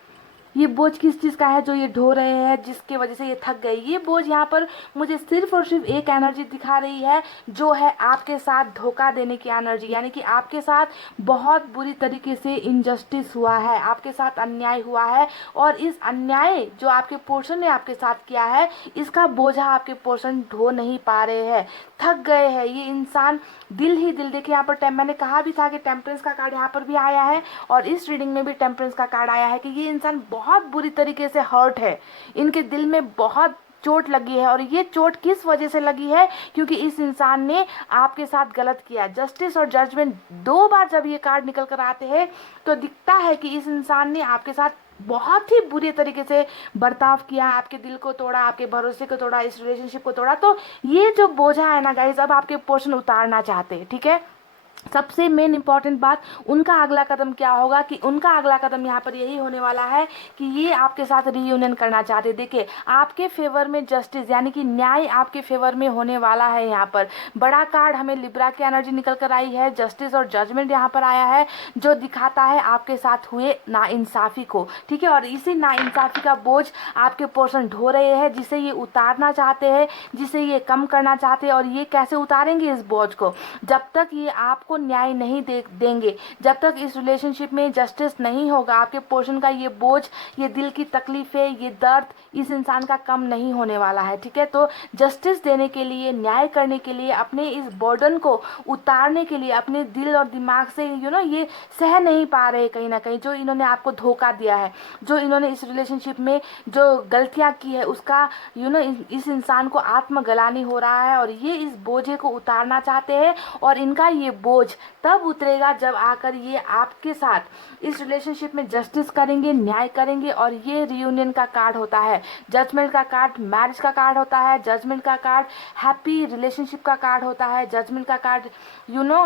ये बोझ किस चीज़ का है जो ये ढो रहे हैं, जिसकी वजह से ये थक गए। ये बोझ यहाँ पर मुझे सिर्फ और सिर्फ एक एनर्जी दिखा रही है, जो है आपके साथ धोखा देने की एनर्जी। यानी कि आपके साथ बहुत बुरी तरीके से इनजस्टिस हुआ है, आपके साथ अन्याय हुआ है, और इस अन्याय जो आपके पोर्शन ने आपके साथ किया है, इसका बोझा आपके पोर्शन ढो नहीं पा रहे हैं, थक गए हैं। ये इंसान दिल ही दिल, देखिए यहाँ पर मैंने कहा भी था कि टेम्परेंस का कार्ड यहाँ पर भी आया है, और इस रीडिंग में भी टेम्परेंस का कार्ड आया है कि ये इंसान बहुत बुरी तरीके से हर्ट है, इनके दिल में बहुत चोट लगी है। और ये चोट किस वजह से लगी है, क्योंकि इस इंसान ने आपके साथ गलत किया। जस्टिस और जजमेंट दो बार जब ये कार्ड निकल कर आते हैं तो दिखता है कि इस इंसान ने आपके साथ बहुत ही बुरे तरीके से बर्ताव किया, आपके दिल को तोड़ा, आपके भरोसे को तोड़ा, इस रिलेशनशिप को तोड़ा। तो ये जो बोझा है ना गाइस, अब आपके पोर्शन उतारना चाहते हैं, ठीक है। सबसे मेन इंपॉर्टेंट बात, उनका अगला कदम क्या होगा, कि उनका अगला कदम यहाँ पर यही होने वाला है कि ये आपके साथ रीयूनियन करना चाहते हैं। देखिए आपके फेवर में जस्टिस, यानी कि न्याय आपके फेवर में होने वाला है। यहाँ पर बड़ा कार्ड हमें लिब्रा की एनर्जी निकल कर आई है, जस्टिस और जजमेंट यहाँ पर आया है, जो दिखाता है आपके साथ हुए नाइंसाफ़ी को, ठीक है। और इसी नाइंसाफ़ी का बोझ आपके पोर्शन ढो रहे हैं, जिसे ये उतारना चाहते हैं, जिसे ये कम करना चाहते हैं। और ये कैसे उतारेंगे इस बोझ को, जब तक ये आपको न्याय नहीं देंगे, जब तक इस रिलेशनशिप में जस्टिस नहीं होगा, आपके पोर्शन का ये बोझ, ये दिल की तकलीफें, ये दर्द इस इंसान का कम नहीं होने वाला है, ठीक है। तो जस्टिस देने के लिए, न्याय करने के लिए, अपने इस बर्डन को उतारने के लिए, अपने दिल और दिमाग से ये सह नहीं पा रहे कहीं ना कहीं, जो इन्होंने आपको धोखा दिया है, जो इन्होंने इस रिलेशनशिप में जो गलतियां की है, उसका इस इंसान को आत्मग्लानि हो रहा है, और ये इस बोझे को उतारना चाहते हैं। और इनका ये बोझ तब उतरेगा जब आकर ये आपके साथ इस रिलेशनशिप में जस्टिस करेंगे, न्याय करेंगे। और ये रियूनियन का कार्ड होता है, जजमेंट का कार्ड मैरिज का कार्ड होता है, जजमेंट का कार्ड हैप्पी रिलेशनशिप का कार्ड होता है, जजमेंट का कार्ड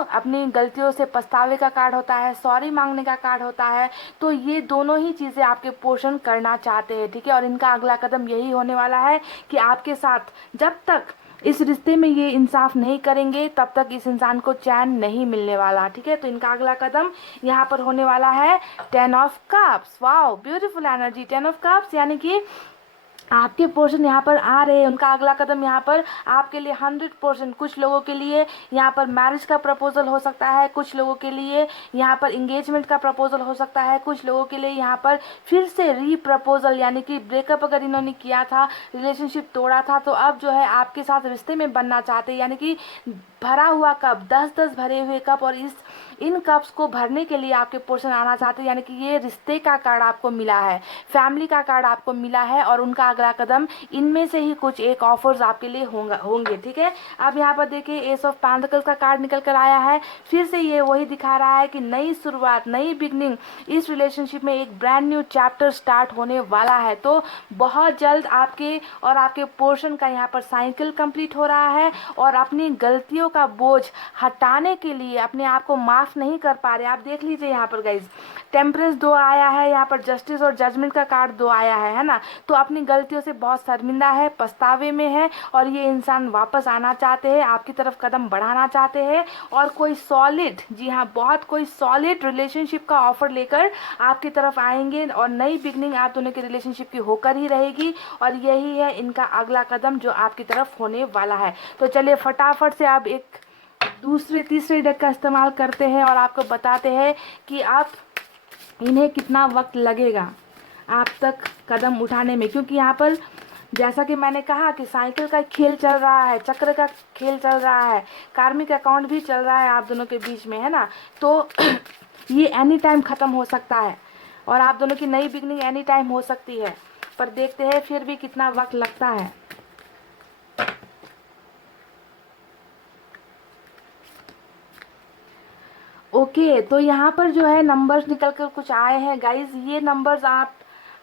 अपनी गलतियों से पछतावे का कार्ड होता है, सॉरी मांगने का कार्ड होता है। तो ये दोनों ही चीज़ें आपके पोषण करना चाहते हैं, ठीक है। और इनका अगला कदम यही होने वाला है कि आपके साथ जब तक इस रिश्ते में ये इंसाफ नहीं करेंगे, तब तक इस इंसान को चैन नहीं मिलने वाला, ठीक है। तो इनका अगला कदम यहाँ पर होने वाला है 10 of cups. Wow, beautiful energy, 10 of cups, यानी कि आपके पोर्शन यहाँ पर आ रहे हैं। उनका अगला कदम यहाँ पर आपके लिए 100%, कुछ लोगों के लिए यहाँ पर मैरिज का प्रपोजल हो सकता है, कुछ लोगों के लिए यहाँ पर इंगेजमेंट का प्रपोजल हो सकता है, कुछ लोगों के लिए यहाँ पर फिर से री प्रपोजल, यानी कि ब्रेकअप अगर इन्होंने किया था, रिलेशनशिप तोड़ा था, तो अब जो है आपके साथ रिश्ते में बनना चाहते हैं। यानी कि भरा हुआ कप, 10-10 भरे हुए कप, और इन कप्स को भरने के लिए आपके पोर्शन आना चाहते हैं। यानी कि ये रिश्ते का कार्ड आपको मिला है, फैमिली का कार्ड आपको मिला है, और उनका अगला कदम इनमें से ही कुछ एक ऑफर्स आपके लिए होंगे, ठीक है। अब यहाँ पर देखिए एस ऑफ पेंटिकल्स का कार्ड निकल कर आया है, फिर से ये वही दिखा रहा है कि नई शुरुआत, नई बिगनिंग, इस रिलेशनशिप में एक ब्रांड न्यू चैप्टर स्टार्ट होने वाला है। तो बहुत जल्द आपके और आपके पोर्शन का यहाँ पर साइकिल कंप्लीट हो रहा है, और अपनी गलतियों का बोझ हटाने के लिए, अपने आप को माफ नहीं कर पा रहे। आप देख लीजिए यहाँ पर गाइज, टेम्परेंस 2 आया है, यहाँ पर जस्टिस और जजमेंट का कार्ड 2 आया है ना। तो अपनी गलतियों से बहुत शर्मिंदा है, पछतावे में है, और ये इंसान वापस आना चाहते हैं, आपकी तरफ कदम बढ़ाना चाहते हैं, और कोई सॉलिड, जी हाँ, बहुत कोई सॉलिड रिलेशनशिप का ऑफर लेकर आपकी तरफ आएंगे, और नई बिगनिंग आप दोनों की रिलेशनशिप की होकर ही रहेगी। और यही है इनका अगला कदम जो आपकी तरफ होने वाला है। तो चलिए फटाफट से आप एक दूसरे तीसरे डेक का इस्तेमाल करते हैं और आपको बताते हैं कि आप इन्हें कितना वक्त लगेगा आप तक कदम उठाने में। क्योंकि यहाँ पर जैसा कि मैंने कहा कि साइकिल का खेल चल रहा है, चक्र का खेल चल रहा है, कार्मिक अकाउंट भी चल रहा है आप दोनों के बीच में, है ना। तो ये एनी टाइम ख़त्म हो सकता है और आप दोनों की नई बिगनिंग एनी टाइम हो सकती है, पर देखते हैं फिर भी कितना वक्त लगता है। ओके, तो यहाँ पर जो है नंबर्स निकल कर कुछ आए हैं गाइज। ये नंबर्स आप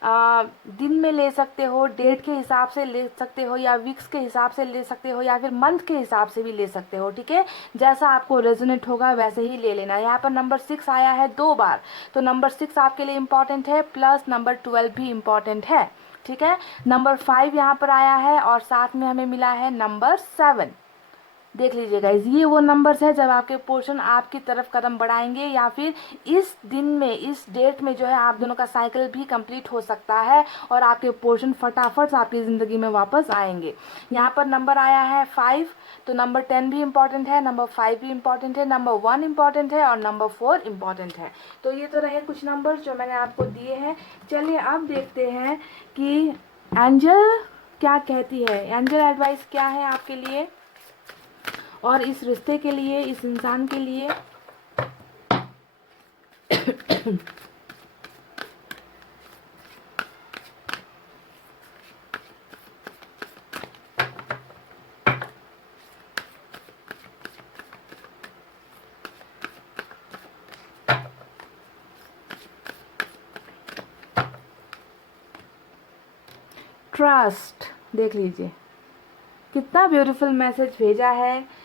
दिन में ले सकते हो, डेट के हिसाब से ले सकते हो, या वीक्स के हिसाब से ले सकते हो, या फिर मंथ के हिसाब से भी ले सकते हो, ठीक है। जैसा आपको रेजोनेट होगा वैसे ही ले लेना। यहाँ पर नंबर 6 आया है 2 बार, तो नंबर 6 आपके लिए इम्पॉर्टेंट है, प्लस नंबर 12 भी इम्पॉर्टेंट है, ठीक है। नंबर 5 यहाँ पर आया है और साथ में हमें मिला है नंबर 7। देख लीजिए गाइज, ये वो नंबर्स है जब आपके पोर्शन आपकी तरफ कदम बढ़ाएंगे, या फिर इस दिन में, इस डेट में जो है आप दोनों का साइकिल भी कंप्लीट हो सकता है और आपके पोर्शन फटाफट से आपकी ज़िंदगी में वापस आएंगे। यहाँ पर नंबर आया है 5, तो नंबर 10 भी इम्पॉर्टेंट है, नंबर 5 भी इम्पॉर्टेंट है, नंबर 1 इम्पॉर्टेंट है और नंबर 4 इम्पॉर्टेंट है। तो ये तो रहे कुछ नंबर जो मैंने आपको दिए हैं। चलिए अब देखते हैं कि एंजल क्या कहती है। एंजल एडवाइस क्या है आपके लिए और इस रिश्ते के लिए, इस इंसान के लिए। ट्रस्ट, देख लीजिए कितना ब्यूटीफुल मैसेज भेजा है।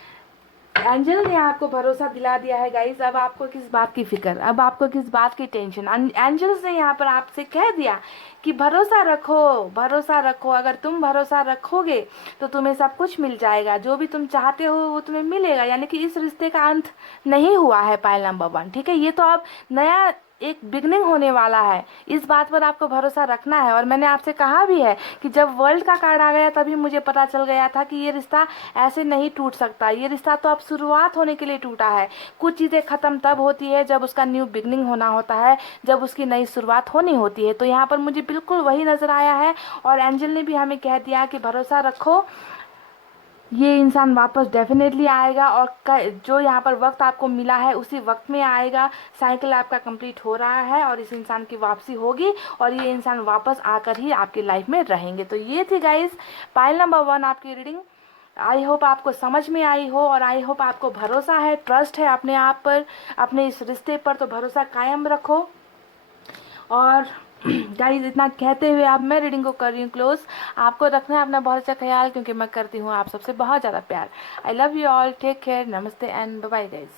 एंजल ने आपको भरोसा दिला दिया है गाइस। अब आपको किस बात की फिक्र, अब आपको किस बात की टेंशन। एंजल्स ने यहाँ पर आपसे कह दिया कि भरोसा रखो, भरोसा रखो। अगर तुम भरोसा रखोगे तो तुम्हें सब कुछ मिल जाएगा, जो भी तुम चाहते हो वो तुम्हें मिलेगा। यानी कि इस रिश्ते का अंत नहीं हुआ है, पायल नंबर 1, ठीक है। ये तो अब नया एक बिगनिंग होने वाला है, इस बात पर आपको भरोसा रखना है। और मैंने आपसे कहा भी है कि जब वर्ल्ड का कार्ड आ गया तभी मुझे पता चल गया था कि ये रिश्ता ऐसे नहीं टूट सकता। ये रिश्ता तो अब शुरुआत होने के लिए टूटा है। कुछ चीज़ें ख़त्म तब होती है जब उसका न्यू बिगनिंग होना होता है, जब उसकी नई शुरुआत होनी होती है। तो यहाँ पर मुझे बिल्कुल वही नज़र आया है और एंजल ने भी हमें कह दिया कि भरोसा रखो, ये इंसान वापस डेफिनेटली आएगा और जो यहाँ पर वक्त आपको मिला है उसी वक्त में आएगा। साइकिल आपका कंप्लीट हो रहा है और इस इंसान की वापसी होगी और ये इंसान वापस आकर ही आपकी लाइफ में रहेंगे। तो ये थी गाइस पाइल नंबर 1 आपकी रीडिंग। आई होप आपको समझ में आई हो और आई होप आपको भरोसा है, ट्रस्ट है अपने आप पर, अपने इस रिश्ते पर। तो भरोसा कायम रखो। और गाइस इतना कहते हुए अब मैं रीडिंग को कर रही हूँ क्लोज। आपको रखना है अपना बहुत अच्छा ख्याल, क्योंकि मैं करती हूँ आप सबसे बहुत ज़्यादा प्यार। I love you all, take care, नमस्ते and bye bye guys.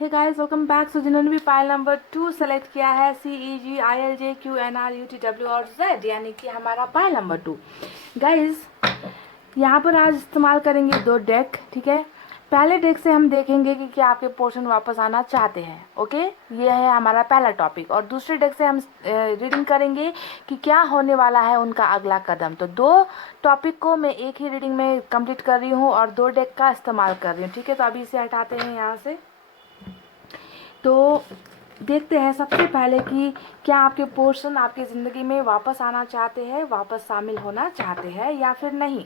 Hey guys, welcome back. So जिन्होंने भी पाइल नंबर 2 सेलेक्ट किया है, CEGILJQNRUTW और Z, यानी कि हमारा पाइल नंबर 2। गाइस यहाँ पर आज इस्तेमाल करेंगे 2 डेक, ठीक है। पहले डेक से हम देखेंगे कि क्या आपके पोर्शन वापस आना चाहते हैं, ओके। ये है हमारा पहला टॉपिक। और दूसरे डेक से हम रीडिंग करेंगे कि क्या होने वाला है उनका अगला कदम। तो 2 टॉपिक को मैं एक ही रीडिंग में कंप्लीट कर रही हूँ और 2 डेक का इस्तेमाल कर रही हूँ, ठीक है। तो अभी इसे हटाते हैं यहाँ से। तो देखते हैं सबसे पहले कि क्या आपके पोर्शन आपकी ज़िंदगी में वापस आना चाहते हैं, वापस शामिल होना चाहते हैं, या फिर नहीं,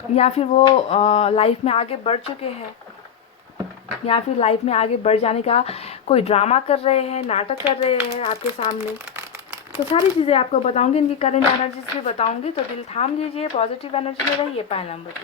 या फिर वो लाइफ में आगे बढ़ चुके हैं, या फिर लाइफ में आगे बढ़ जाने का कोई ड्रामा कर रहे हैं, नाटक कर रहे हैं आपके सामने। तो सारी चीज़ें आपको बताऊंगी, इनकी करंट एनर्जीज भी बताऊंगी। तो दिल थाम लीजिए, पॉजिटिव एनर्जी में रहिए। Pile number 2।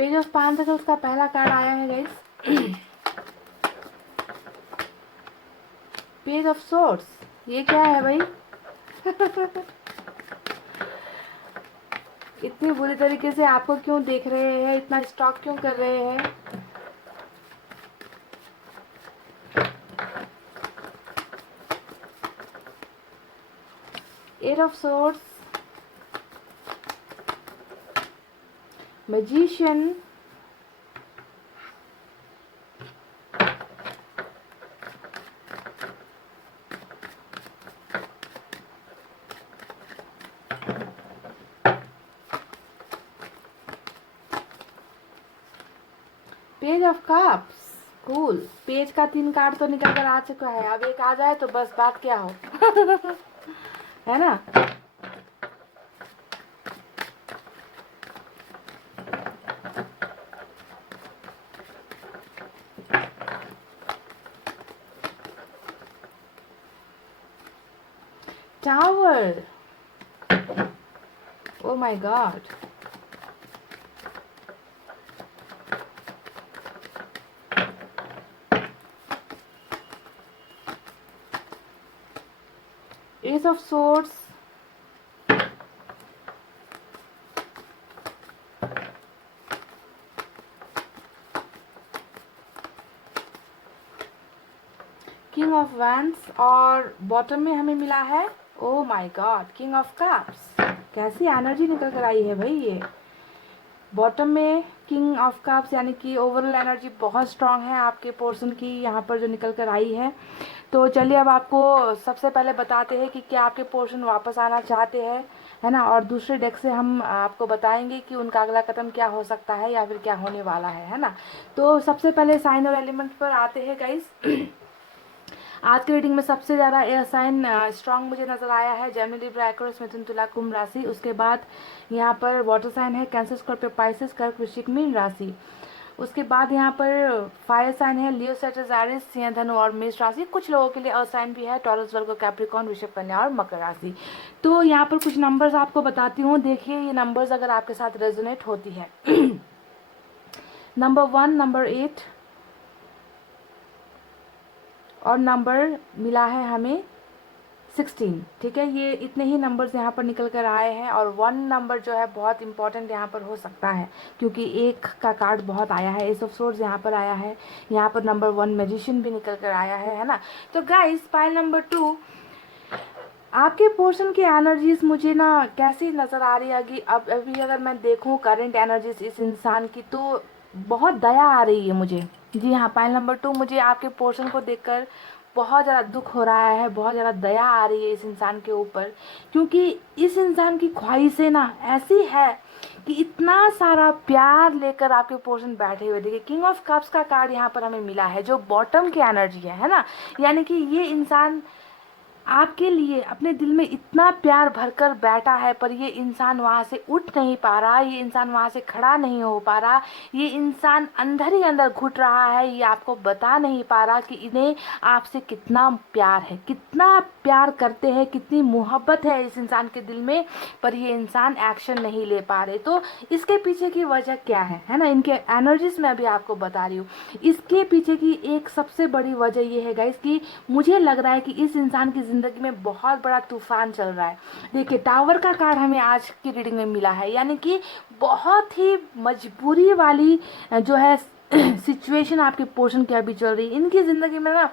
Page of pentacles का पहला कार्ड आया है गाइस। पेज ऑफ सोर्ड्स, ये क्या है भाई? इतनी बुरी तरीके से आपको क्यों देख रहे हैं, इतना स्टॉक क्यों कर रहे हैं? Eight of swords, magician, page of cups. Cool, page का 3 कार्ड तो निकल कर आ चुका है, अब एक आ जाए तो बस बात क्या हो। है ना? Tower, O my God. Ace of Swords, king of wands, और बॉटम में हमें मिला है ओ my God king of cups. कैसी एनर्जी निकल कर आई है भाई ये। बॉटम में किंग ऑफ कप्स यानी कि ओवरऑल एनर्जी बहुत स्ट्रांग है आपके पोर्शन की यहाँ पर जो निकल कर आई है। तो चलिए अब आपको सबसे पहले बताते हैं कि क्या आपके पोर्शन वापस आना चाहते हैं, है ना, और दूसरे डेक से हम आपको बताएंगे कि उनका अगला कदम क्या हो सकता है या फिर क्या होने वाला है ना। तो सबसे पहले साइन और एलिमेंट पर आते हैं गाइस। आज की रीडिंग में सबसे ज़्यादा एयर साइन स्ट्रांग मुझे नज़र आया है जेमिनी, लिब्रा, एक्वेरियस, मिथुन, तुला, कुंभ राशि। उसके बाद यहाँ पर वाटर साइन है कैंसर, स्कॉर्पियो, पाइसेस, कर्क, वृश्चिक, मीन राशि। उसके बाद यहाँ पर फायर साइन है लियो, सैजिटेरियस, सिंह, धनु और मेष राशि। कुछ लोगों के लिए अर्थ साइन भी है टॉरस, वर्गो, कैप्रिकॉर्न, वृषभ, कन्या और मकर राशि। तो यहाँ पर कुछ नंबर्स आपको बताती हूँ, देखिए ये नंबर्स अगर आपके साथ रेजोनेट होती है। नंबर 1, नंबर 8 और नंबर मिला है हमें 16। ठीक है, ये इतने ही नंबर्स यहाँ पर निकल कर आए हैं और 1 नंबर जो है बहुत इंपॉर्टेंट यहाँ पर हो सकता है क्योंकि एक का कार्ड बहुत आया है। एस ऑफ सोर्ड्स यहाँ पर आया है, यहाँ पर नंबर 1 मैजिशियन भी निकल कर आया है ना। तो गाइस पाइल नंबर 2, आपके पोर्शन की एनर्जीज मुझे ना कैसी नज़र आ रही है कि अब अभी अगर मैं देखूँ करंट एनर्जीज इस इंसान की तो बहुत दया आ रही है मुझे। जी हाँ, पाइल नंबर 2, मुझे आपके पोर्शन को देखकर बहुत ज़्यादा दुख हो रहा है, बहुत ज़्यादा दया आ रही है इस इंसान के ऊपर क्योंकि इस इंसान की ख्वाहिशें ना ऐसी है कि इतना सारा प्यार लेकर आपके पोर्शन बैठे हुए। देखिए किंग ऑफ कप्स का कार्ड यहाँ पर हमें मिला है जो बॉटम की एनर्जी है ना, यानी कि ये इंसान आपके लिए अपने दिल में इतना प्यार भरकर बैठा है पर ये इंसान वहाँ से उठ नहीं पा रहा, ये इंसान वहाँ से खड़ा नहीं हो पा रहा, ये इंसान अंदर ही अंदर घुट रहा है, ये आपको बता नहीं पा रहा कि इन्हें आपसे कितना प्यार है, कितना प्यार करते हैं, कितनी मोहब्बत है इस इंसान के दिल में, पर ये इंसान एक्शन नहीं ले पा रहे। तो इसके पीछे की वजह क्या है ना, इनके एनर्जीज में अभी आपको बता रही हूँ। इसके पीछे की एक सबसे बड़ी वजह ये है गाइस कि मुझे लग रहा है कि इस इंसान की जिंदगी में बहुत बड़ा तूफान चल रहा है। देखिए टावर का कार्ड हमें आज की रीडिंग में मिला है, यानी कि बहुत ही मजबूरी वाली जो है सिचुएशन आपके पोर्शन की अभी चल रही है। इनकी ज़िंदगी में ना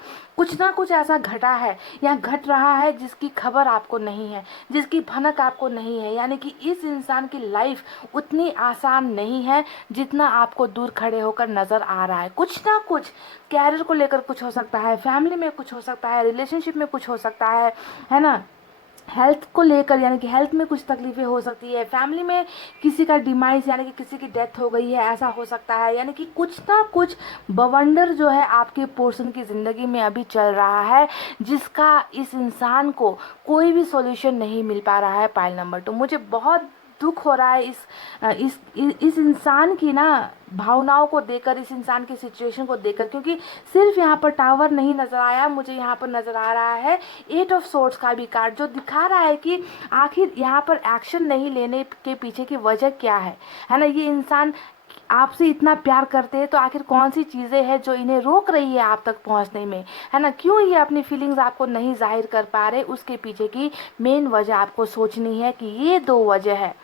कुछ ऐसा घटा है या घट रहा है जिसकी खबर आपको नहीं है, जिसकी भनक आपको नहीं है, यानी कि इस इंसान की लाइफ उतनी आसान नहीं है जितना आपको दूर खड़े होकर नज़र आ रहा है। कुछ ना कुछ कैरियर को लेकर कुछ हो सकता है, फैमिली में कुछ हो सकता है, रिलेशनशिप में कुछ हो सकता है ना, हेल्थ को लेकर यानी कि हेल्थ में कुछ तकलीफें हो सकती है, फैमिली में किसी का डिमाइस यानी कि किसी की डेथ हो गई है ऐसा हो सकता है, यानी कि कुछ ना कुछ बवंडर जो है आपके पोर्शन की ज़िंदगी में अभी चल रहा है जिसका इस इंसान को कोई भी सॉल्यूशन नहीं मिल पा रहा है। पाइल नंबर 2, मुझे बहुत दुख हो रहा है इस इंसान की ना भावनाओं को देखकर, इस इंसान की सिचुएशन को देखकर, क्योंकि सिर्फ यहाँ पर टावर नहीं नज़र आया, मुझे यहाँ पर नज़र आ रहा है 8 ऑफ सोर्ड्स का भी कार्ड जो दिखा रहा है कि आखिर यहाँ पर एक्शन नहीं लेने के पीछे की वजह क्या है ना। ये इंसान आपसे इतना प्यार करते हैं तो आखिर कौन सी चीज़ें हैं जो इन्हें रोक रही है आप तक पहुंचने में, है ना? क्यों ये अपनी फीलिंग्स आपको नहीं जाहिर कर पा रहे, उसके पीछे की मेन वजह आपको सोचनी है कि ये दो वजह है।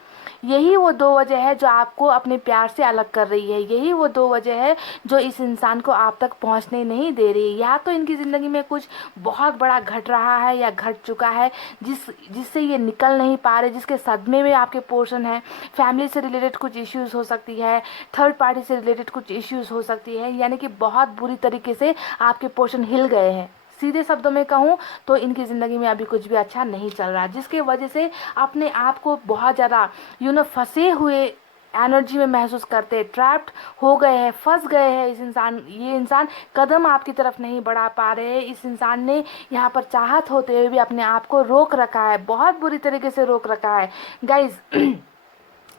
यही वो दो वजह है जो आपको अपने प्यार से अलग कर रही है। यही वो दो वजह है जो इस इंसान को आप तक पहुंचने नहीं दे रही है। या तो इनकी ज़िंदगी में कुछ बहुत बड़ा घट रहा है या घट चुका है जिससे ये निकल नहीं पा रहे, जिसके सदमे में आपके पोर्शन है। फैमिली से रिलेटेड कुछ इश्यूज़ हो सकती है, थर्ड पार्टी से रिलेटेड कुछ इश्यूज़ हो सकती है, यानी कि बहुत बुरी तरीके से आपके पोर्शन हिल गए हैं। सीधे शब्दों में कहूँ तो इनकी ज़िंदगी में अभी कुछ भी अच्छा नहीं चल रहा, जिसके वजह से अपने आप को बहुत ज़्यादा फंसे हुए एनर्जी में महसूस करते हैं, ट्रैप्ड हो गए हैं, फंस गए हैं। ये इंसान कदम आपकी तरफ नहीं बढ़ा पा रहे हैं। इस इंसान ने यहाँ पर चाहत होते हुए भी अपने आप को रोक रखा है, बहुत बुरी तरीके से रोक रखा है गाइज।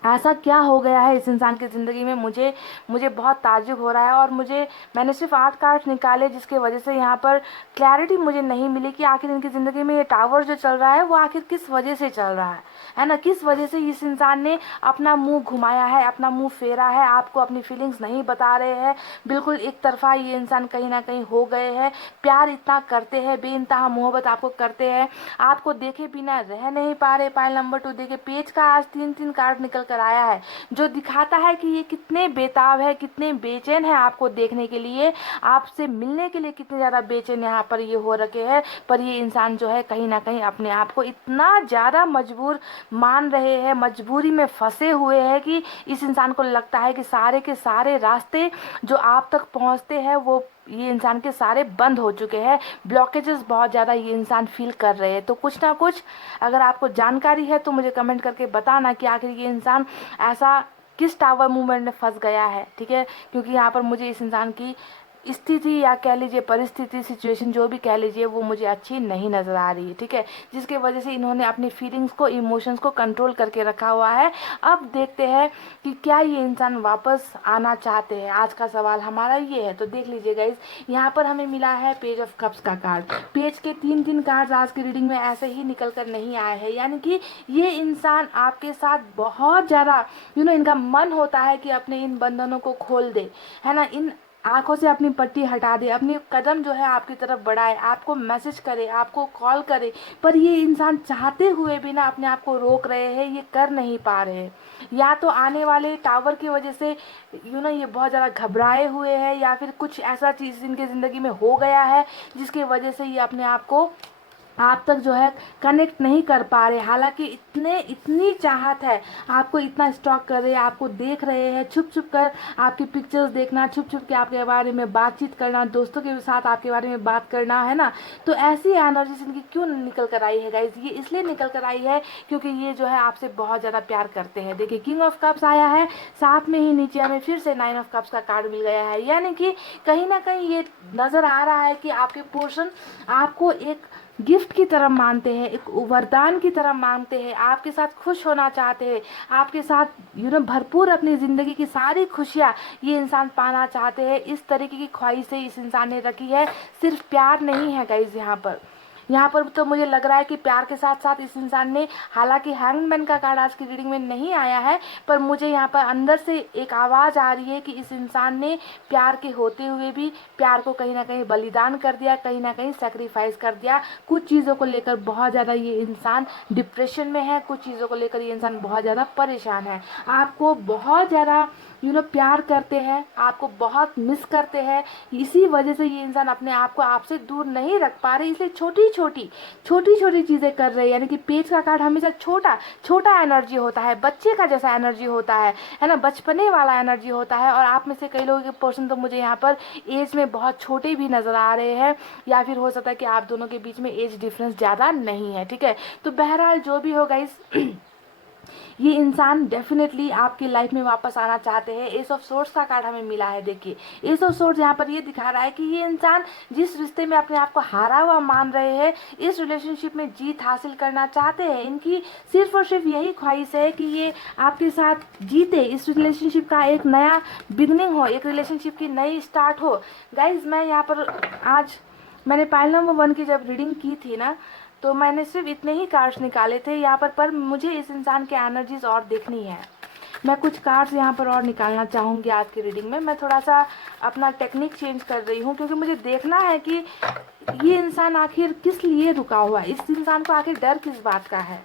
ऐसा क्या हो गया है इस इंसान की ज़िंदगी में, मुझे बहुत ताज्जुब हो रहा है। और मैंने सिर्फ 8 कार्ड्स निकाले, जिसके वजह से यहाँ पर क्लैरिटी मुझे नहीं मिली कि आखिर इनकी ज़िंदगी में ये टावर जो चल रहा है वो आखिर किस वजह से चल रहा है ना? किस वजह से इस इंसान ने अपना मुंह घुमाया है, अपना मुंह फेरा है, आपको अपनी फीलिंग्स नहीं बता रहे हैं। बिल्कुल एक तरफा ये इंसान कहीं ना कहीं हो गए हैं। प्यार इतना करते हैं, बेइंतहा मोहब्बत आपको करते हैं, आपको देखे बिना रह नहीं पा रहे। पाइल नंबर 2 देखे, पेज का आज 3 कार्ड निकल कर आया है जो दिखाता है कि ये कितने बेताब है, कितने बेचैन है आपको देखने के लिए, आपसे मिलने के लिए कितने ज़्यादा बेचैन यहाँ पर ये हो रखे हैं। पर ये इंसान जो है कहीं ना कहीं अपने आप को इतना ज़्यादा मजबूर मान रहे हैं, मजबूरी में फंसे हुए हैं कि इस इंसान को लगता है कि सारे के सारे रास्ते जो आप तक पहुँचते हैं वो ये इंसान के सारे बंद हो चुके हैं। ब्लॉकेजेस बहुत ज़्यादा ये इंसान फील कर रहे हैं। तो कुछ ना कुछ अगर आपको जानकारी है तो मुझे कमेंट करके बताना कि आखिर ये इंसान ऐसा किस टावर मूवमेंट में फंस गया है, ठीक है? क्योंकि यहाँ पर मुझे इस इंसान की स्थिति या कह लीजिए परिस्थिति, सिचुएशन जो भी कह लीजिए, वो मुझे अच्छी नहीं नज़र आ रही है, ठीक है? जिसके वजह से इन्होंने अपनी फीलिंग्स को, इमोशंस को कंट्रोल करके रखा हुआ है। अब देखते हैं कि क्या ये इंसान वापस आना चाहते हैं। आज का सवाल हमारा ये है। तो देख लीजिए गाइज, यहाँ पर हमें मिला है पेज ऑफ कप्स का कार्ड। पेज के 3 कार्ड आज की रीडिंग में ऐसे ही निकल कर नहीं आए हैं, यानी कि ये इंसान आपके साथ बहुत ज़्यादा इनका मन होता है कि अपने इन बंधनों को खोल दे, है ना? इन आंखों से अपनी पट्टी हटा दे, अपनी कदम जो है आपकी तरफ बढ़ाए, आपको मैसेज करे, आपको कॉल करे। पर ये इंसान चाहते हुए भी ना अपने आप को रोक रहे हैं, ये कर नहीं पा रहे हैं। या तो आने वाले टावर की वजह से ये बहुत ज़्यादा घबराए हुए हैं, या फिर कुछ ऐसा चीज़ इनके ज़िंदगी में हो गया है जिसकी वजह से ये अपने आप को आप तक जो है कनेक्ट नहीं कर पा रहे। हालांकि इतनी चाहत है, आपको इतना स्टॉक कर रहे हैं, आपको देख रहे हैं, छुप छुप कर आपकी पिक्चर्स देखना, छुप छुप के आपके बारे में बातचीत करना, दोस्तों के साथ आपके बारे में बात करना, है ना? तो ऐसी एनर्जी इनकी क्यों निकल कर आई है गाइज? ये इसलिए निकल कर आई है क्योंकि ये जो है आपसे बहुत ज़्यादा प्यार करते हैं। देखिए, किंग ऑफ कप्स आया है, साथ में ही नीचे हमें फिर से 9 ऑफ कप्स का कार्ड मिल गया है। यानी कि कहीं ना कहीं ये नज़र आ रहा है कि आपके पोर्शन आपको एक गिफ्ट की तरह मानते हैं, एक वरदान की तरह मानते हैं, आपके साथ खुश होना चाहते हैं, आपके साथ भरपूर अपनी ज़िंदगी की सारी खुशियाँ ये इंसान पाना चाहते हैं। इस तरीके की ख्वाहिशें इस इंसान ने रखी है। सिर्फ प्यार नहीं है गाइज, यहाँ पर तो मुझे लग रहा है कि प्यार के साथ साथ इस इंसान ने, हालांकि हैंगमैन का कार्ड आज की रीडिंग में नहीं आया है, पर मुझे यहाँ पर अंदर से एक आवाज़ आ रही है कि इस इंसान ने प्यार के होते हुए भी प्यार को कहीं ना कहीं बलिदान कर दिया, कहीं ना कहीं सेक्रीफाइस कर दिया। कुछ चीज़ों को लेकर बहुत ज़्यादा ये इंसान डिप्रेशन में है, कुछ चीज़ों को लेकर ये इंसान बहुत ज़्यादा परेशान है। आपको बहुत ज़्यादा प्यार करते हैं, आपको बहुत मिस करते हैं। इसी वजह से ये इंसान अपने आप को आपसे दूर नहीं रख पा रहे, इसलिए छोटी छोटी चीज़ें कर रहे हैं। यानी कि पेज का कार्ड हमेशा छोटा एनर्जी होता है, बच्चे का जैसा एनर्जी होता है ना, बचपने वाला एनर्जी होता है। और आप में से कई लोगों के पर्सन तो मुझे यहाँ पर एज में बहुत छोटे भी नज़र आ रहे हैं, या फिर हो सकता है कि आप दोनों के बीच में एज डिफरेंस ज़्यादा नहीं है, ठीक है? तो बहरहाल जो भी होगा, ये इंसान डेफिनेटली आपकी लाइफ में वापस आना चाहते हैं। एस ऑफ सोर्ड्स का कार्ड हमें मिला है। देखिए, एस ऑफ सोर्ड्स यहाँ पर ये दिखा रहा है कि ये इंसान जिस रिश्ते में अपने आप को हारा हुआ मान रहे हैं, इस रिलेशनशिप में जीत हासिल करना चाहते हैं। इनकी सिर्फ और सिर्फ यही ख्वाहिश है कि ये आपके साथ जीते, इस रिलेशनशिप का एक नया बिगनिंग हो, एक रिलेशनशिप की नई स्टार्ट हो। गाइज, मैं यहाँ पर आज मैंने पाइल नंबर 1 की जब रीडिंग की थी ना, तो मैंने सिर्फ इतने ही कार्ड्स निकाले थे यहाँ पर मुझे इस इंसान के एनर्जीज और देखनी है। मैं कुछ कार्ड्स यहाँ पर और निकालना चाहूँगी आज की रीडिंग में। मैं थोड़ा सा अपना टेक्निक चेंज कर रही हूँ क्योंकि मुझे देखना है कि ये इंसान आखिर किस लिए रुका हुआ है, इस इंसान को आखिर डर किस बात का है।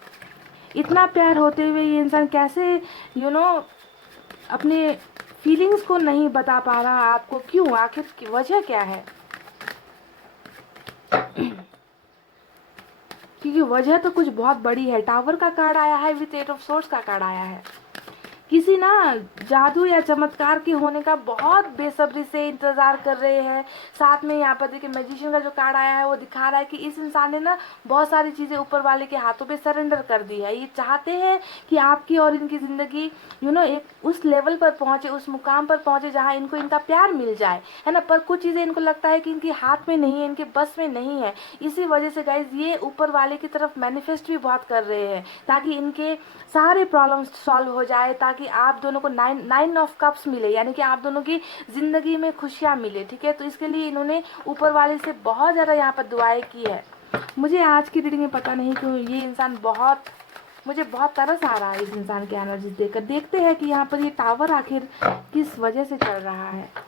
इतना प्यार होते हुए ये इंसान कैसे अपने फीलिंग्स को नहीं बता पा रहा आपको, क्यों, आखिर वजह क्या है। क्योंकि वजह तो कुछ बहुत बड़ी है। टावर का कार्ड आया है, विथ 8 ऑफ सोर्ड्स का कार्ड आया है। किसी ना जादू या चमत्कार के होने का बहुत बेसब्री से इंतज़ार कर रहे हैं। साथ में यहाँ पर देखिए मैजिशियन का जो कार्ड आया है वो दिखा रहा है कि इस इंसान ने ना बहुत सारी चीज़ें ऊपर वाले के हाथों पे सरेंडर कर दी है। ये चाहते हैं कि आपकी और इनकी ज़िंदगी एक उस लेवल पर पहुँचे, उस मुकाम पर पहुँचे जहाँ इनको इनका प्यार मिल जाए, है ना। पर कुछ चीज़ें इनको लगता है कि इनके हाथ में नहीं है, इनके बस में नहीं है। इसी वजह से गाइज ये ऊपर वाले की तरफ मैनिफेस्ट भी बहुत कर रहे हैं ताकि इनके सारे प्रॉब्लम्स सॉल्व हो जाए, ताकि आप दोनों को नाइन ऑफ कप्स मिले, यानी कि आप दोनों की ज़िंदगी में खुशियाँ मिले, ठीक है। तो इसके लिए इन्होंने ऊपर वाले से बहुत ज़्यादा यहाँ पर दुआएं की है। मुझे आज की रीडिंग में पता नहीं क्यों ये इंसान मुझे बहुत तरस आ रहा है इस इंसान की एनर्जी देखकर। देखते हैं कि यहाँ पर ये टावर आखिर किस वजह से चल रहा है।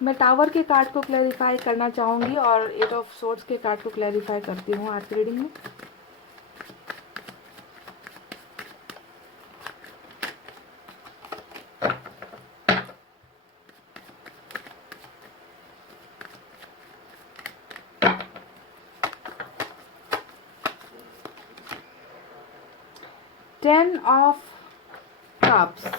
मैं टावर के कार्ड को क्लैरिफाई करना चाहूँगी और 8 ऑफ सोर्ड्स के कार्ड को क्लैरिफाई करती हूँ आज की रीडिंग में। टेन ऑफ कप्स,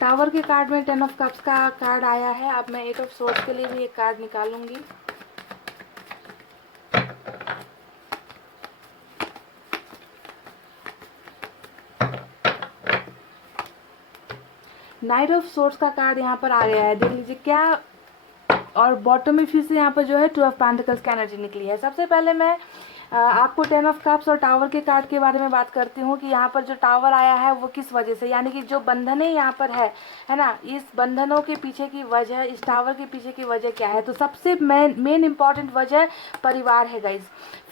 टावर के कार्ड में 10 ऑफ कप्स का कार्ड आया है। अब मैं 8 ऑफ सोर्ड्स के लिए भी एक कार्ड निकालूंगी। नाइट ऑफ सोर्ड्स का कार्ड यहाँ पर आ गया है, देख लीजिए क्या। और बॉटम में फिर से यहाँ पर जो है 2 ऑफ पेंटिकल्स की एनर्जी निकली है। सबसे पहले मैं आपको 10 ऑफ कप्स और टावर के कार्ड के बारे में बात करती हूँ कि यहाँ पर जो टावर आया है वो किस वजह से, यानी कि जो बंधनें यहाँ पर है ना, इस बंधनों के पीछे की वजह, इस टावर के पीछे की वजह क्या है। तो सबसे मेन इंपॉर्टेंट वजह परिवार है गाइज।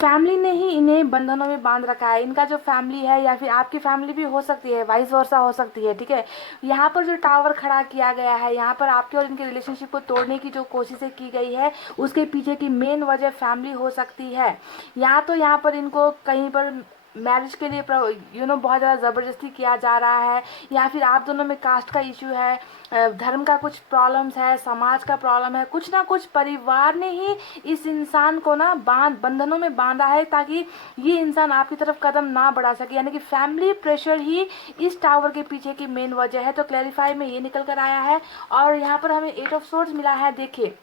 फैमिली ने ही इन्हें बंधनों में बांध रखा है। इनका जो फैमिली है या फिर आपकी फैमिली भी हो सकती है, वाइस वर्सा हो सकती है, ठीक है। यहाँ पर जो टावर खड़ा किया गया है, यहाँ पर आपके और इनके रिलेशनशिप को तोड़ने की जो कोशिशें की गई है उसके पीछे की मेन वजह फैमिली हो सकती है। यहाँ पर इनको कहीं पर मैरिज के लिए बहुत ज़्यादा ज़बरदस्ती किया जा रहा है, या फिर आप दोनों में कास्ट का इशू है, धर्म का कुछ प्रॉब्लम्स है, समाज का प्रॉब्लम है, कुछ ना कुछ परिवार ने ही इस इंसान को ना बंधनों में बांधा है ताकि ये इंसान आपकी तरफ कदम ना बढ़ा सके। यानी कि फैमिली प्रेशर ही इस टावर के पीछे की मेन वजह है। तो क्लैरिफाई में ये निकल कर आया है। और यहाँ पर हमें 8 ऑफ सोर्ड्स मिला है। देखिए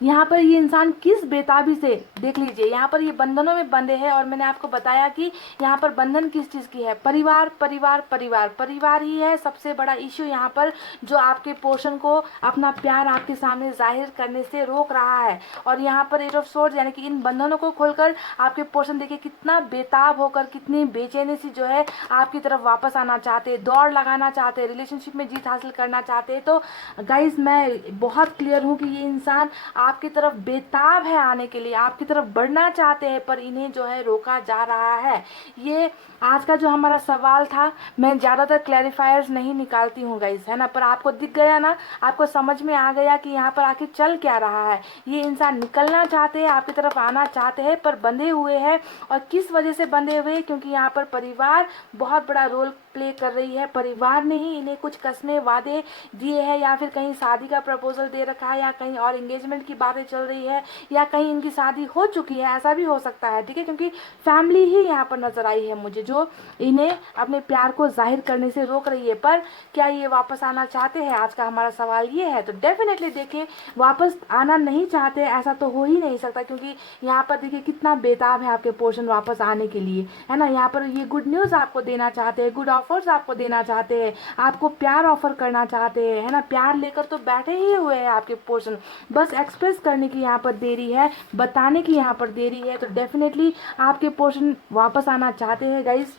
यहाँ पर ये इंसान किस बेताबी से, देख लीजिए यहाँ पर ये बंधनों में बंधे हैं। और मैंने आपको बताया कि यहाँ पर बंधन किस चीज़ की है, परिवार परिवार परिवार परिवार ही है सबसे बड़ा इश्यू यहाँ पर, जो आपके पोर्शन को, अपना प्यार आपके सामने जाहिर करने से रोक रहा है। और यहाँ पर 8 ऑफ सोर्ड्स यानी कि इन बंधनों को खोलकर आपके पोर्शन देखिए कितना बेताब होकर, कितनी बेचैनी से जो है आपकी तरफ वापस आना चाहते, दौड़ लगाना चाहते, रिलेशनशिप में जीत हासिल करना चाहते। तो गाइज मैं बहुत क्लियर हूँ कि ये इंसान आपकी तरफ बेताब है आने के लिए, आपकी तरफ बढ़ना चाहते हैं, पर इन्हें जो है रोका जा रहा है। ये आज का जो हमारा सवाल था, मैं ज़्यादातर क्लैरिफायर्स नहीं निकालती हूँ गाइस, है ना, पर आपको दिख गया ना, आपको समझ में आ गया कि यहाँ पर आखिर चल क्या रहा है। ये इंसान निकलना चाहते हैं, आपकी तरफ आना चाहते हैं, पर बंधे हुए हैं। और किस वजह से बंधे हुए, क्योंकि यहाँ पर परिवार बहुत बड़ा रोल प्ले कर रही है। परिवार ने ही इन्हें कुछ कसमें वादे दिए हैं, या फिर कहीं शादी का प्रपोजल दे रखा है, या कहीं और एंगेजमेंट की बातें चल रही है, या कहीं इनकी शादी हो चुकी है, ऐसा भी हो सकता है, ठीक है। क्योंकि फैमिली ही यहाँ पर नजर आई है मुझे, जो इन्हें अपने प्यार को जाहिर करने से रोक रही है। पर क्या ये वापस आना चाहते हैं, आज का हमारा सवाल ये है। तो डेफिनेटली देखिए, वापस आना नहीं चाहते ऐसा तो हो ही नहीं सकता, क्योंकि यहाँ पर देखिए कितना बेताब है आपके पोर्शन वापस आने के लिए, है ना। यहाँ पर ये गुड न्यूज़ आपको देना चाहते हैं, गुड ऑफर्स आपको देना चाहते हैं, आपको प्यार ऑफर करना चाहते हैं, है ना। प्यार लेकर तो बैठे ही हुए हैं आपके पोर्शन, बस एक्सप्रेस करने की यहाँ पर देरी है, बताने की यहाँ पर देरी है। तो डेफिनेटली आपके पोर्शन वापस आना चाहते हैं गाइस,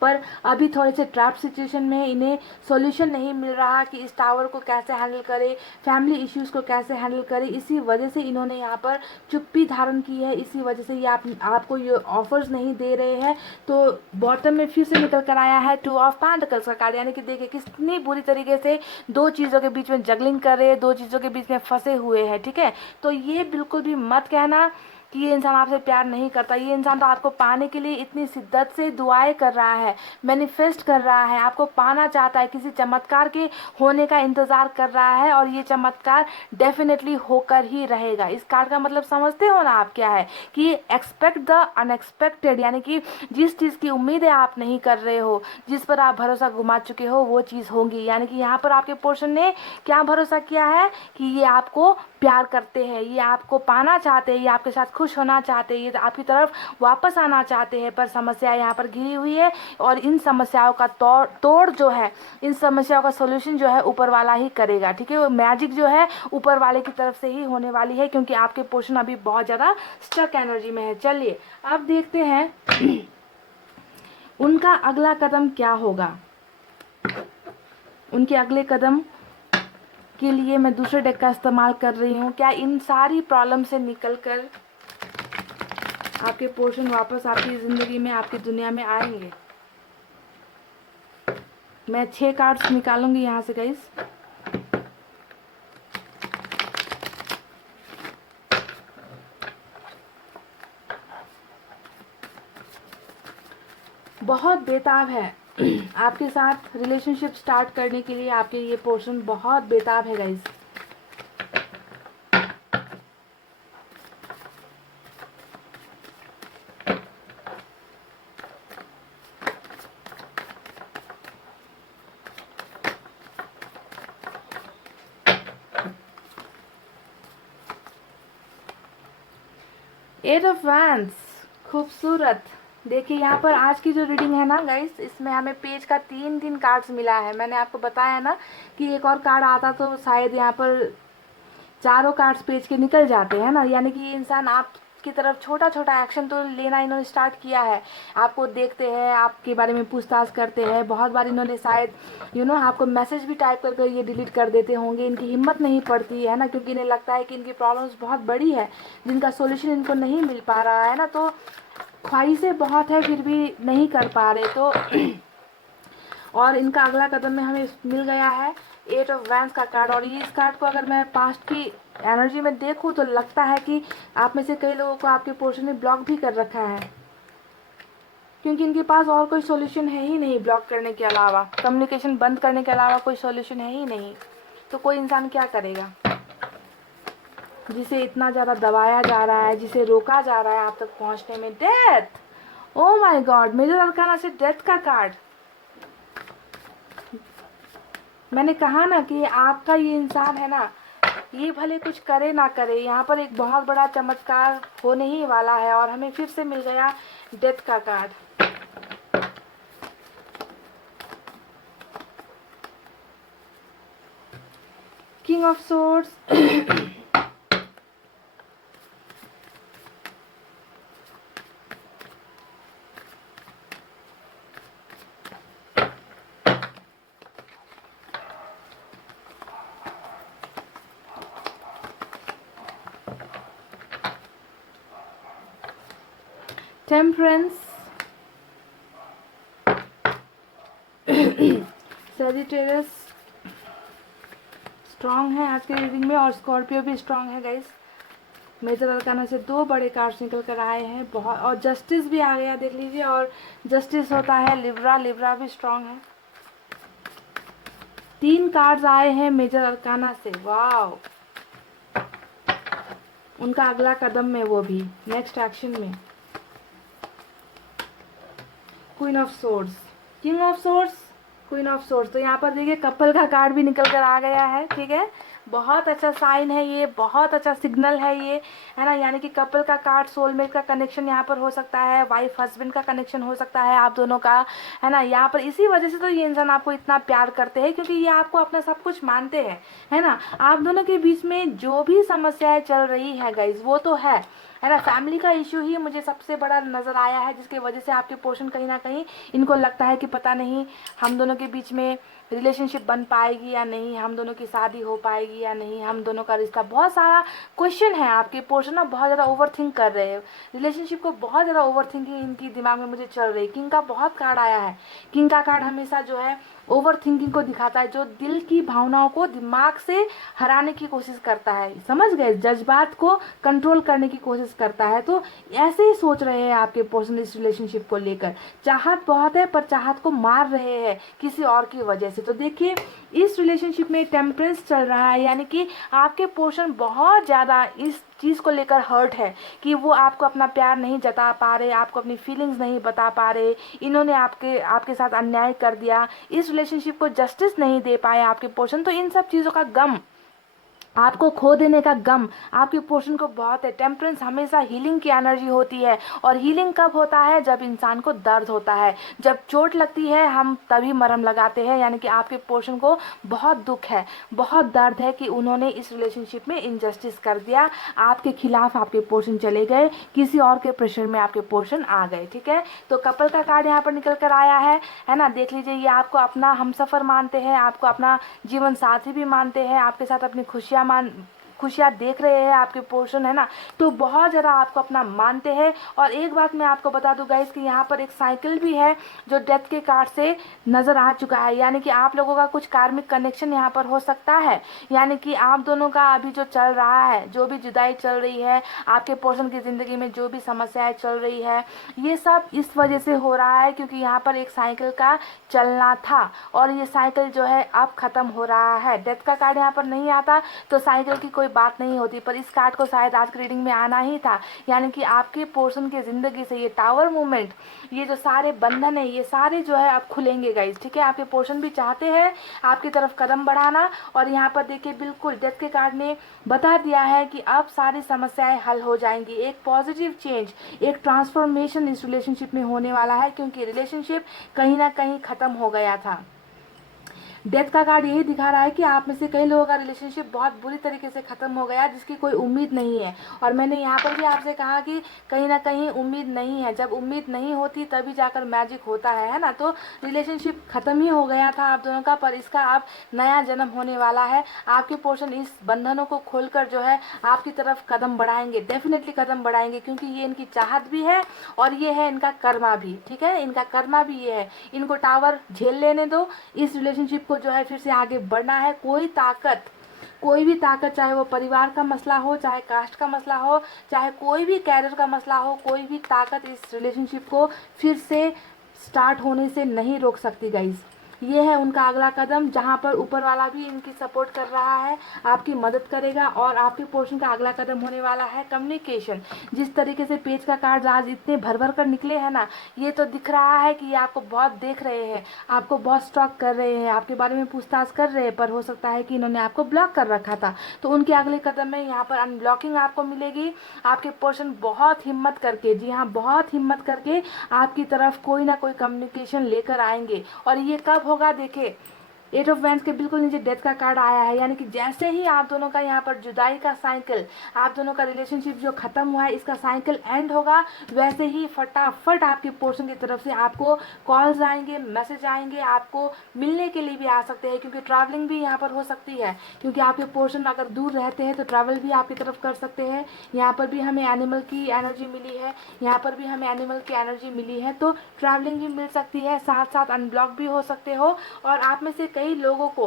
पर अभी थोड़े से ट्रैप सिचुएशन में, इन्हें सॉल्यूशन नहीं मिल रहा कि इस टावर को कैसे हैंडल करें, फैमिली इश्यूज़ को कैसे हैंडल करें। इसी वजह से इन्होंने यहाँ पर चुप्पी धारण की है, इसी वजह से ये आपको ये ऑफर्स नहीं दे रहे हैं। तो बॉटम में फिर से निकल कर आया है 2 ऑफ पेंटिकल्स का कार्ड, यानी कि देखिए कितनी बुरी तरीके से दो चीज़ों के बीच में जगलिंग कर रहे हैं, दो चीज़ों के बीच में फंसे हुए हैं, ठीक है। तो ये बिल्कुल भी मत कहना कि ये इंसान आपसे प्यार नहीं करता। ये इंसान तो आपको पाने के लिए इतनी शिद्दत से दुआएं कर रहा है, मैनिफेस्ट कर रहा है, आपको पाना चाहता है, किसी चमत्कार के होने का इंतज़ार कर रहा है, और ये चमत्कार डेफिनेटली होकर ही रहेगा। इस कार्ड का मतलब समझते हो ना आप क्या है, कि एक्सपेक्ट द अनएक्सपेक्टेड, यानी कि जिस चीज़ की उम्मीदें आप नहीं कर रहे हो, जिस पर आप भरोसा घुमा चुके हो, वो चीज़ होगी। यानी कि यहाँ पर आपके पोर्शन ने क्या भरोसा किया है कि ये आपको प्यार करते हैं, ये आपको पाना चाहते हैं, ये आपके साथ खुश होना चाहते हैं, ये आपकी तरफ वापस आना चाहते हैं। पर समस्या यहाँ पर घिरी हुई है, और इन समस्याओं का तोड़ जो है, इन समस्याओं का सोल्यूशन जो है ऊपर वाला ही करेगा, ठीक है। वो मैजिक जो है ऊपर वाले की तरफ से ही होने वाली है, क्योंकि आपके पोर्शन अभी बहुत ज़्यादा स्टक एनर्जी में है। चलिए अब देखते हैं उनका अगला कदम क्या होगा। उनके अगले कदम के लिए मैं दूसरे डेक का इस्तेमाल कर रही हूँ। क्या इन सारी प्रॉब्लम से निकलकर आपके पोर्शन वापस आपकी ज़िंदगी में, आपकी दुनिया में आएंगे? मैं 6 कार्ड्स निकालूंगी यहाँ से गाइस। बहुत बेताब है आपके साथ रिलेशनशिप स्टार्ट करने के लिए, आपके ये पोर्शन बहुत बेताब है गाइस। एट ऑफ वैंड्स, खूबसूरत। देखिए यहाँ पर आज की जो रीडिंग है ना गाइस, इसमें हमें पेज का 3 कार्ड्स मिला है। मैंने आपको बताया ना कि एक और कार्ड आता तो शायद यहाँ पर चारों कार्ड्स पेज के निकल जाते हैं ना। यानी कि ये इंसान आपकी तरफ छोटा छोटा एक्शन तो लेना इन्होंने स्टार्ट किया है। आपको देखते हैं, आपके बारे में पूछताछ करते हैं, बहुत बार इन्होंने शायद आपको मैसेज भी टाइप करके ये डिलीट कर देते होंगे। इनकी हिम्मत नहीं पड़ती है ना, क्योंकि इन्हें लगता है कि इनकी प्रॉब्लम्स बहुत बड़ी है, जिनका सोल्यूशन इनको नहीं मिल पा रहा है ना। तो ख्वाहिशें बहुत है, फिर भी नहीं कर पा रहे। तो और इनका अगला कदम में हमें मिल गया है 8 ऑफ वैंड्स का कार्ड। और ये इस कार्ड को अगर मैं पास्ट की एनर्जी में देखूं तो लगता है कि आप में से कई लोगों को आपके पोर्शन ने ब्लॉक भी कर रखा है, क्योंकि इनके पास और कोई सॉल्यूशन है ही नहीं। ब्लॉक करने के अलावा, कम्युनिकेशन बंद करने के अलावा कोई सॉल्यूशन है ही नहीं। तो कोई इंसान क्या करेगा जिसे इतना ज़्यादा दबाया जा रहा है, जिसे रोका जा रहा है आप तक पहुंचने में? Death. Oh my God, major arcana से डेथ का कार्ड। मैंने कहा ना कि आपका ये इंसान है ना, ये भले कुछ करे ना करे, यहाँ पर एक बहुत बड़ा चमत्कार होने ही वाला है। और हमें फिर से मिल गया डेथ का card. King of swords, temperance, Sagittarius strong है आज के रीडिंग में, और स्कॉर्पियो भी स्ट्रांग है गाइस। मेजर अरकाना से 2 बड़े कार्ड्स निकल कर आए हैं बहुत, और जस्टिस भी आ गया, देख लीजिए। और जस्टिस होता है लिब्रा, लिब्रा भी स्ट्रांग है। 3 कार्ड्स आए हैं मेजर अरकाना से, वाव। उनका अगला कदम में, वो भी नेक्स्ट एक्शन में। Queen of source, king of source, queen of source. तो यहाँ पर देखिए कपल का कार्ड भी निकल कर आ गया है, ठीक है। बहुत अच्छा साइन है ये, बहुत अच्छा सिग्नल है ये, है ना। यानी कि कपल का कार्ड, सोलमेट का कनेक्शन यहाँ पर हो सकता है, वाइफ हस्बैंड का कनेक्शन हो सकता है आप दोनों का, है ना। यहाँ पर इसी वजह से तो ये इंसान आपको इतना प्यार करते हैं, क्योंकि ये आपको अपना सब कुछ मानते हैं, है ना। आप दोनों के बीच में जो भी समस्याएं चल रही है गाइज, वो तो है ना। फैमिली का इशू ही मुझे सबसे बड़ा नज़र आया है, जिसकी वजह से आपके पोर्शन कहीं ना कहीं इनको लगता है कि पता नहीं हम दोनों के बीच में रिलेशनशिप बन पाएगी या नहीं, हम दोनों की शादी हो पाएगी या नहीं, हम दोनों का रिश्ता, बहुत सारा क्वेश्चन है आपके पोर्शन ना। बहुत ज़्यादा ओवर थिंक कर रहे हैं रिलेशनशिप को, बहुत ज़्यादा ओवर थिंकिंग इनकी दिमाग में मुझे चल रही है। किंग का बहुत कार्ड आया है, किंग का कार्ड हमेशा जो है ओवर थिंकिंग को दिखाता है, जो दिल की भावनाओं को दिमाग से हराने की कोशिश करता है, समझ गए, जज्बात को कंट्रोल करने की कोशिश करता है। तो ऐसे ही सोच रहे हैं आपके पर्सन इस रिलेशनशिप को लेकर, चाहत बहुत है पर चाहत को मार रहे हैं किसी और की वजह से। तो देखिए इस रिलेशनशिप में टेम्परेंस चल रहा है, यानी कि आपके पोर्शन बहुत ज़्यादा इस चीज़ को लेकर हर्ट है कि वो आपको अपना प्यार नहीं जता पा रहे, आपको अपनी फीलिंग्स नहीं बता पा रहे, इन्होंने आपके साथ अन्याय कर दिया, इस रिलेशनशिप को जस्टिस नहीं दे पाए आपके पोर्शन। तो इन सब चीज़ों का गम, आपको खो देने का गम आपके पोर्शन को बहुत है। टेम्परेंस हमेशा हीलिंग की एनर्जी होती है, और हीलिंग कब होता है, जब इंसान को दर्द होता है, जब चोट लगती है हम तभी मरहम लगाते हैं। यानी कि आपके पोर्शन को बहुत दुख है, बहुत दर्द है कि उन्होंने इस रिलेशनशिप में इनजस्टिस कर दिया, आपके खिलाफ आपके पोर्शन चले गए, किसी और के प्रेशर में आपके पोर्शन आ गए, ठीक है। तो कपल का कार्ड यहाँ पर निकल कर आया है ना। देख लीजिए, ये आपको अपना हमसफ़र मानते हैं, आपको अपना जीवन साथी भी मानते हैं, आपके साथ अपनी खुशियाँ देख रहे हैं आपके पोर्शन, है ना। तो बहुत ज़्यादा आपको अपना मानते हैं। और एक बात मैं आपको बता दूं गाइस कि यहाँ पर एक साइकिल भी है जो डेथ के कार्ड से नज़र आ चुका है, यानी कि आप लोगों का कुछ कार्मिक कनेक्शन यहाँ पर हो सकता है। यानी कि आप दोनों का अभी जो चल रहा है, जो भी जुदाई चल रही है, आपके पोर्शन की ज़िंदगी में जो भी समस्याएं चल रही है, ये सब इस वजह से हो रहा है क्योंकि यहाँ पर एक साइकिल का चलना था, और ये साइकिल जो है अब ख़त्म हो रहा है। डेथ का कार्ड यहाँ पर नहीं आता तो साइकिल की कोई बात नहीं होती, पर इस कार्ड को शायद आज की रीडिंग में आना ही था। यानी कि आपके पोर्शन की ज़िंदगी से ये टावर मूवमेंट, ये जो सारे बंधन है, ये सारे जो है अब खुलेंगे गाइस, ठीक है। आपके पोर्शन भी चाहते हैं आपकी तरफ कदम बढ़ाना, और यहाँ पर देखिए बिल्कुल डेथ के कार्ड ने बता दिया है कि अब सारी समस्याएं हल हो जाएंगी। एक पॉजिटिव चेंज, एक ट्रांसफॉर्मेशन इस रिलेशनशिप में होने वाला है, क्योंकि रिलेशनशिप कहीं ना कहीं ख़त्म हो गया था। डेथ का कार्ड यही दिखा रहा है कि आप में से कई लोगों का रिलेशनशिप बहुत बुरी तरीके से ख़त्म हो गया, जिसकी कोई उम्मीद नहीं है। और मैंने यहाँ पर भी आपसे कहा कि कहीं ना कहीं उम्मीद नहीं है, जब उम्मीद नहीं होती तभी जाकर मैजिक होता है ना। तो रिलेशनशिप ख़त्म ही हो गया था आप दोनों का, पर इसका अब नया जन्म होने वाला है। आपके पोर्शन इस बंधनों को खोलकर जो है आपकी तरफ कदम बढ़ाएंगे, डेफिनेटली कदम बढ़ाएंगे, क्योंकि ये इनकी चाहत भी है और ये है इनका कर्मा भी, ठीक है। इनका कर्मा भी ये है, इनको टावर झेल लेने दो, इस रिलेशनशिप को जो है फिर से आगे बढ़ना है। कोई ताकत, कोई भी ताकत, चाहे वो परिवार का मसला हो, चाहे कास्ट का मसला हो, चाहे कोई भी कैरियर का मसला हो, कोई भी ताकत इस रिलेशनशिप को फिर से स्टार्ट होने से नहीं रोक सकती गाइज। ये है उनका अगला कदम, जहाँ पर ऊपर वाला भी इनकी सपोर्ट कर रहा है, आपकी मदद करेगा। और आपके पोर्शन का अगला कदम होने वाला है कम्युनिकेशन। जिस तरीके से पेज का कार्ड आज इतने भर भर कर निकले हैं ना, ये तो दिख रहा है कि ये आपको बहुत देख रहे हैं, आपको बहुत स्टॉक कर रहे हैं, आपके बारे में पूछताछ कर रहे हैं, पर हो सकता है कि इन्होंने आपको ब्लॉक कर रखा था। तो उनके अगले कदम में यहाँ पर अनब्लॉकिंग आपको मिलेगी। आपके पोर्शन बहुत हिम्मत करके, जी हाँ बहुत हिम्मत करके आपकी तरफ कोई ना कोई कम्युनिकेशन लेकर आएंगे। और ये कब होगा, देखिए 8 ऑफ वैंड्स के बिल्कुल नीचे डेथ का कार्ड आया है, यानी कि जैसे ही आप दोनों का यहाँ पर जुदाई का साइकिल, आप दोनों का रिलेशनशिप जो खत्म हुआ है, इसका साइकिल एंड होगा, वैसे ही फटाफट आपके पोर्शन की तरफ से आपको कॉल्स आएंगे, मैसेज आएंगे, आपको मिलने के लिए भी आ सकते हैं, क्योंकि ट्रैवलिंग भी यहाँ पर हो सकती है, क्योंकि आपके पोर्शन अगर दूर रहते हैं तो ट्रैवल भी आपकी तरफ कर सकते हैं। यहाँ पर भी हमें एनिमल की एनर्जी मिली है, यहाँ पर भी हमें एनिमल की एनर्जी मिली है, तो ट्रैवलिंग भी मिल सकती है, साथ साथ अनब्लॉक भी हो सकते हो। और आप में से कई लोगों को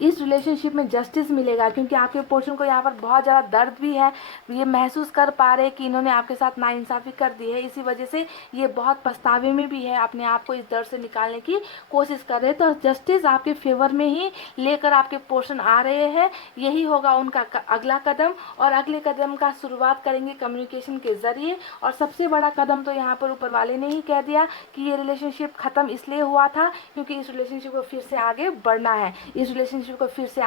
इस रिलेशनशिप में जस्टिस मिलेगा, क्योंकि आपके पोर्शन को यहाँ पर बहुत ज़्यादा दर्द भी है, ये महसूस कर पा रहे हैं कि इन्होंने आपके साथ नाइंसाफ़ी कर दी है, इसी वजह से ये बहुत पछतावे में भी है, अपने आप को इस दर्द से निकालने की कोशिश कर रहे हैं। तो जस्टिस आपके फेवर में ही लेकर आपके पोर्शन आ रहे हैं, यही होगा उनका अगला कदम। और अगले कदम का शुरुआत करेंगे कम्युनिकेशन के ज़रिए। और सबसे बड़ा कदम तो यहाँ पर ऊपर वाले ने ही कह दिया कि ये रिलेशनशिप ख़त्म इसलिए हुआ था क्योंकि इस रिलेशनशिप को फिर से आगे बढ़ना है, इस रिलेशनशिप को फिर से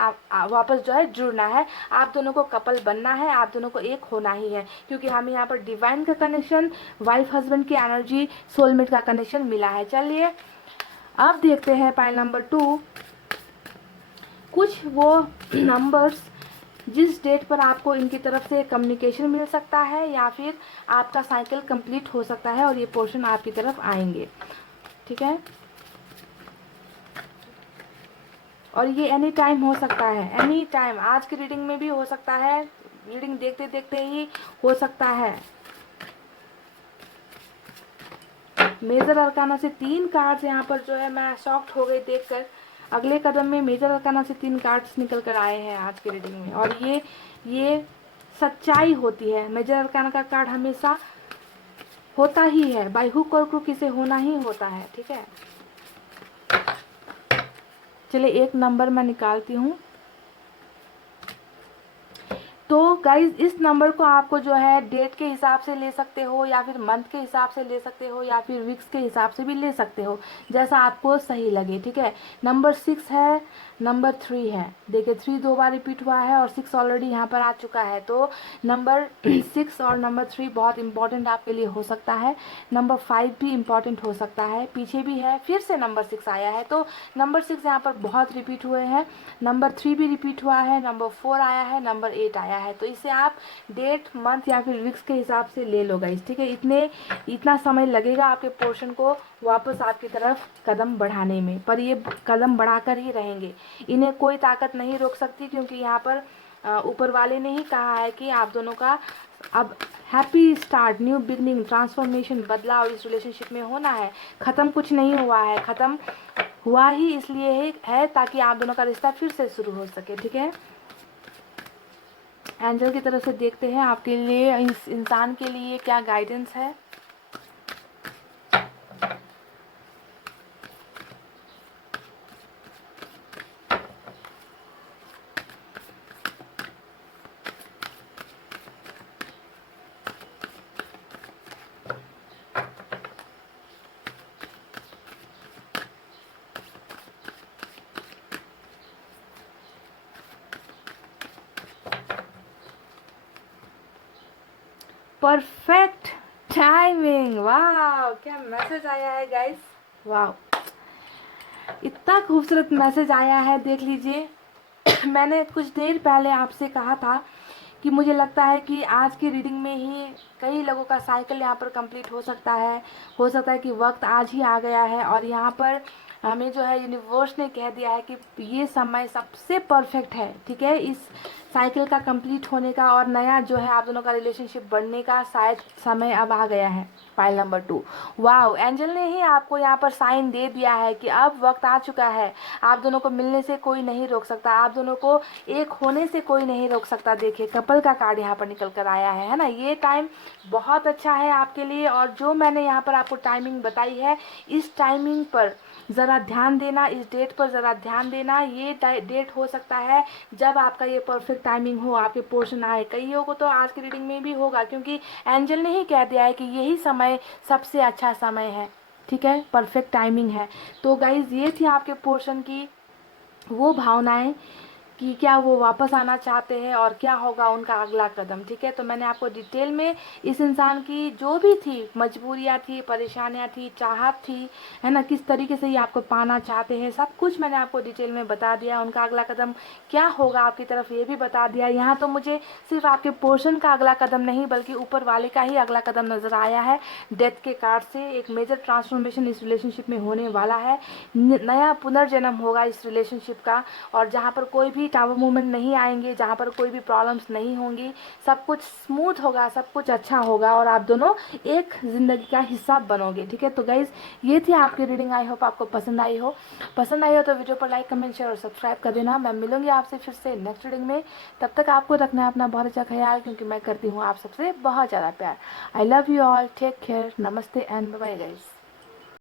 वापस जो है जुड़ना है, आप दोनों को कपल बनना है, आप दोनों को एक होना ही है, क्योंकि हमें यहाँ पर डिवाइन का कनेक्शन, वाइफ हस्बैंड की एनर्जी, सोलमेट का कनेक्शन मिला है। चलिए अब देखते हैं पाइल नंबर 2, कुछ वो नंबर्स जिस डेट पर आपको इनकी तरफ से कम्युनिकेशन मिल सकता है या फिर आपका साइकिल कंप्लीट हो सकता है और ये पोर्शन आपकी तरफ आएंगे। ठीक है, और ये एनी टाइम हो सकता है, एनी टाइम, आज की रीडिंग में भी हो सकता है, रीडिंग देखते देखते ही हो सकता है। मेजर अरकाना से 3 कार्ड्स यहाँ पर जो है मैं शॉक्ड हो गई देखकर। अगले कदम में मेजर अरकाना से 3 कार्ड्स निकल कर आए हैं आज की रीडिंग में, और ये सच्चाई होती है। मेजर अरकाना का कार्ड हमेशा होता ही है, बाय हुक और क्रूक इसे होना ही होता है। ठीक है, चलिए एक नंबर मैं निकालती हूँ। तो गाइज इस नंबर को आपको जो है डेट के हिसाब से ले सकते हो या फिर मंथ के हिसाब से ले सकते हो या फिर वीक्स के हिसाब से भी ले सकते हो, जैसा आपको सही लगे। ठीक है, नंबर 6 है, नंबर 3 है, देखिए 3 2 बार रिपीट हुआ है और 6 ऑलरेडी यहाँ पर आ चुका है। तो नंबर 6 और नंबर 3 बहुत इंपॉर्टेंट आपके लिए हो सकता है, नंबर 5 भी इम्पॉर्टेंट हो सकता है, पीछे भी है, फिर से नंबर 6 आया है, तो नंबर 6 यहाँ पर बहुत रिपीट हुए हैं, नंबर 3 भी रिपीट हुआ है, नंबर 4 आया है, नंबर 8 आया है। तो इसे आप डेट, मंथ या फिर वीक्स के हिसाब से ले लो गाइस। ठीक है, इतना समय लगेगा आपके पोर्शन को वापस आपकी तरफ कदम बढ़ाने में, पर ये कदम बढ़ाकर ही रहेंगे, इन्हें कोई ताकत नहीं रोक सकती, क्योंकि यहाँ पर ऊपर वाले ने ही कहा है कि आप दोनों का अब happy start, new beginning, transformation, बदलाव इस रिलेशनशिप में होना है। ख़त्म कुछ नहीं हुआ है, ख़त्म हुआ ही इसलिए है ताकि आप दोनों का रिश्ता फिर से शुरू हो सके। ठीक है, एंजल की तरफ से देखते हैं आपके लिए, इस इंसान के लिए क्या गाइडेंस है। परफेक्ट टाइमिंग, वाह क्या मैसेज आया है गाइस, वाह इतना खूबसूरत मैसेज आया है, देख लीजिए। मैंने कुछ देर पहले आपसे कहा था कि मुझे लगता है कि आज की रीडिंग में ही कई लोगों का साइकिल यहाँ पर कंप्लीट हो सकता है कि वक्त आज ही आ गया है, और यहाँ पर हमें जो है यूनिवर्स ने कह दिया है कि ये समय सबसे परफेक्ट है। ठीक है, इस साइकिल का कंप्लीट होने का और नया जो है आप दोनों का रिलेशनशिप बढ़ने का शायद समय अब आ गया है। पाइल नंबर 2, वाओ, एंजल ने ही आपको यहाँ पर साइन दे दिया है कि अब वक्त आ चुका है, आप दोनों को मिलने से कोई नहीं रोक सकता, आप दोनों को एक होने से कोई नहीं रोक सकता। देखिए कपल का कार्ड यहाँ पर निकल कर आया है ना, ये टाइम बहुत अच्छा है आपके लिए, और जो मैंने यहाँ पर आपको टाइमिंग बताई है, इस टाइमिंग पर ज़रा ध्यान देना, इस डेट पर ज़रा ध्यान देना। ये डेट हो सकता है जब आपका ये परफेक्ट टाइमिंग हो, आपके पोर्शन आए। कईयों को तो आज की रीडिंग में भी होगा, क्योंकि एंजल ने ही कह दिया है कि यही समय सबसे अच्छा समय है। ठीक है, परफेक्ट टाइमिंग है। तो गाइज ये थी आपके पोर्शन की वो भावनाएं कि क्या वो वापस आना चाहते हैं और क्या होगा उनका अगला कदम। ठीक है, तो मैंने आपको डिटेल में इस इंसान की जो भी थी मजबूरियाँ थी, परेशानियाँ थी, चाहत थी, है ना, किस तरीके से ये आपको पाना चाहते हैं, सब कुछ मैंने आपको डिटेल में बता दिया। उनका अगला कदम क्या होगा आपकी तरफ ये भी बता दिया। यहाँ तो मुझे सिर्फ आपके पोर्शन का अगला कदम नहीं बल्कि ऊपर वाले का ही अगला कदम नज़र आया है। डेथ के कार्ड से एक मेजर ट्रांसफॉर्मेशन इस रिलेशनशिप में होने वाला है, नया पुनर्जन्म होगा इस रिलेशनशिप का, और जहाँ पर कोई भी टावर मूवमेंट नहीं आएंगे, जहाँ पर कोई भी प्रॉब्लम्स नहीं होंगी, सब कुछ स्मूथ होगा, सब कुछ अच्छा होगा और आप दोनों एक ज़िंदगी का हिस्सा बनोगे। ठीक है, तो गाइज़ ये थी आपकी रीडिंग। आई होप आपको पसंद आई हो। तो वीडियो पर लाइक, कमेंट, शेयर और सब्सक्राइब कर देना। मैं मिलूंगी आपसे फिर से नेक्स्ट रीडिंग में। तब तक आपको रखना है अपना बहुत अच्छा ख्याल, क्योंकि मैं करती हूँ आप सबसे बहुत ज़्यादा प्यार। I love you all, take care, नमस्ते एंड बाय गाइज।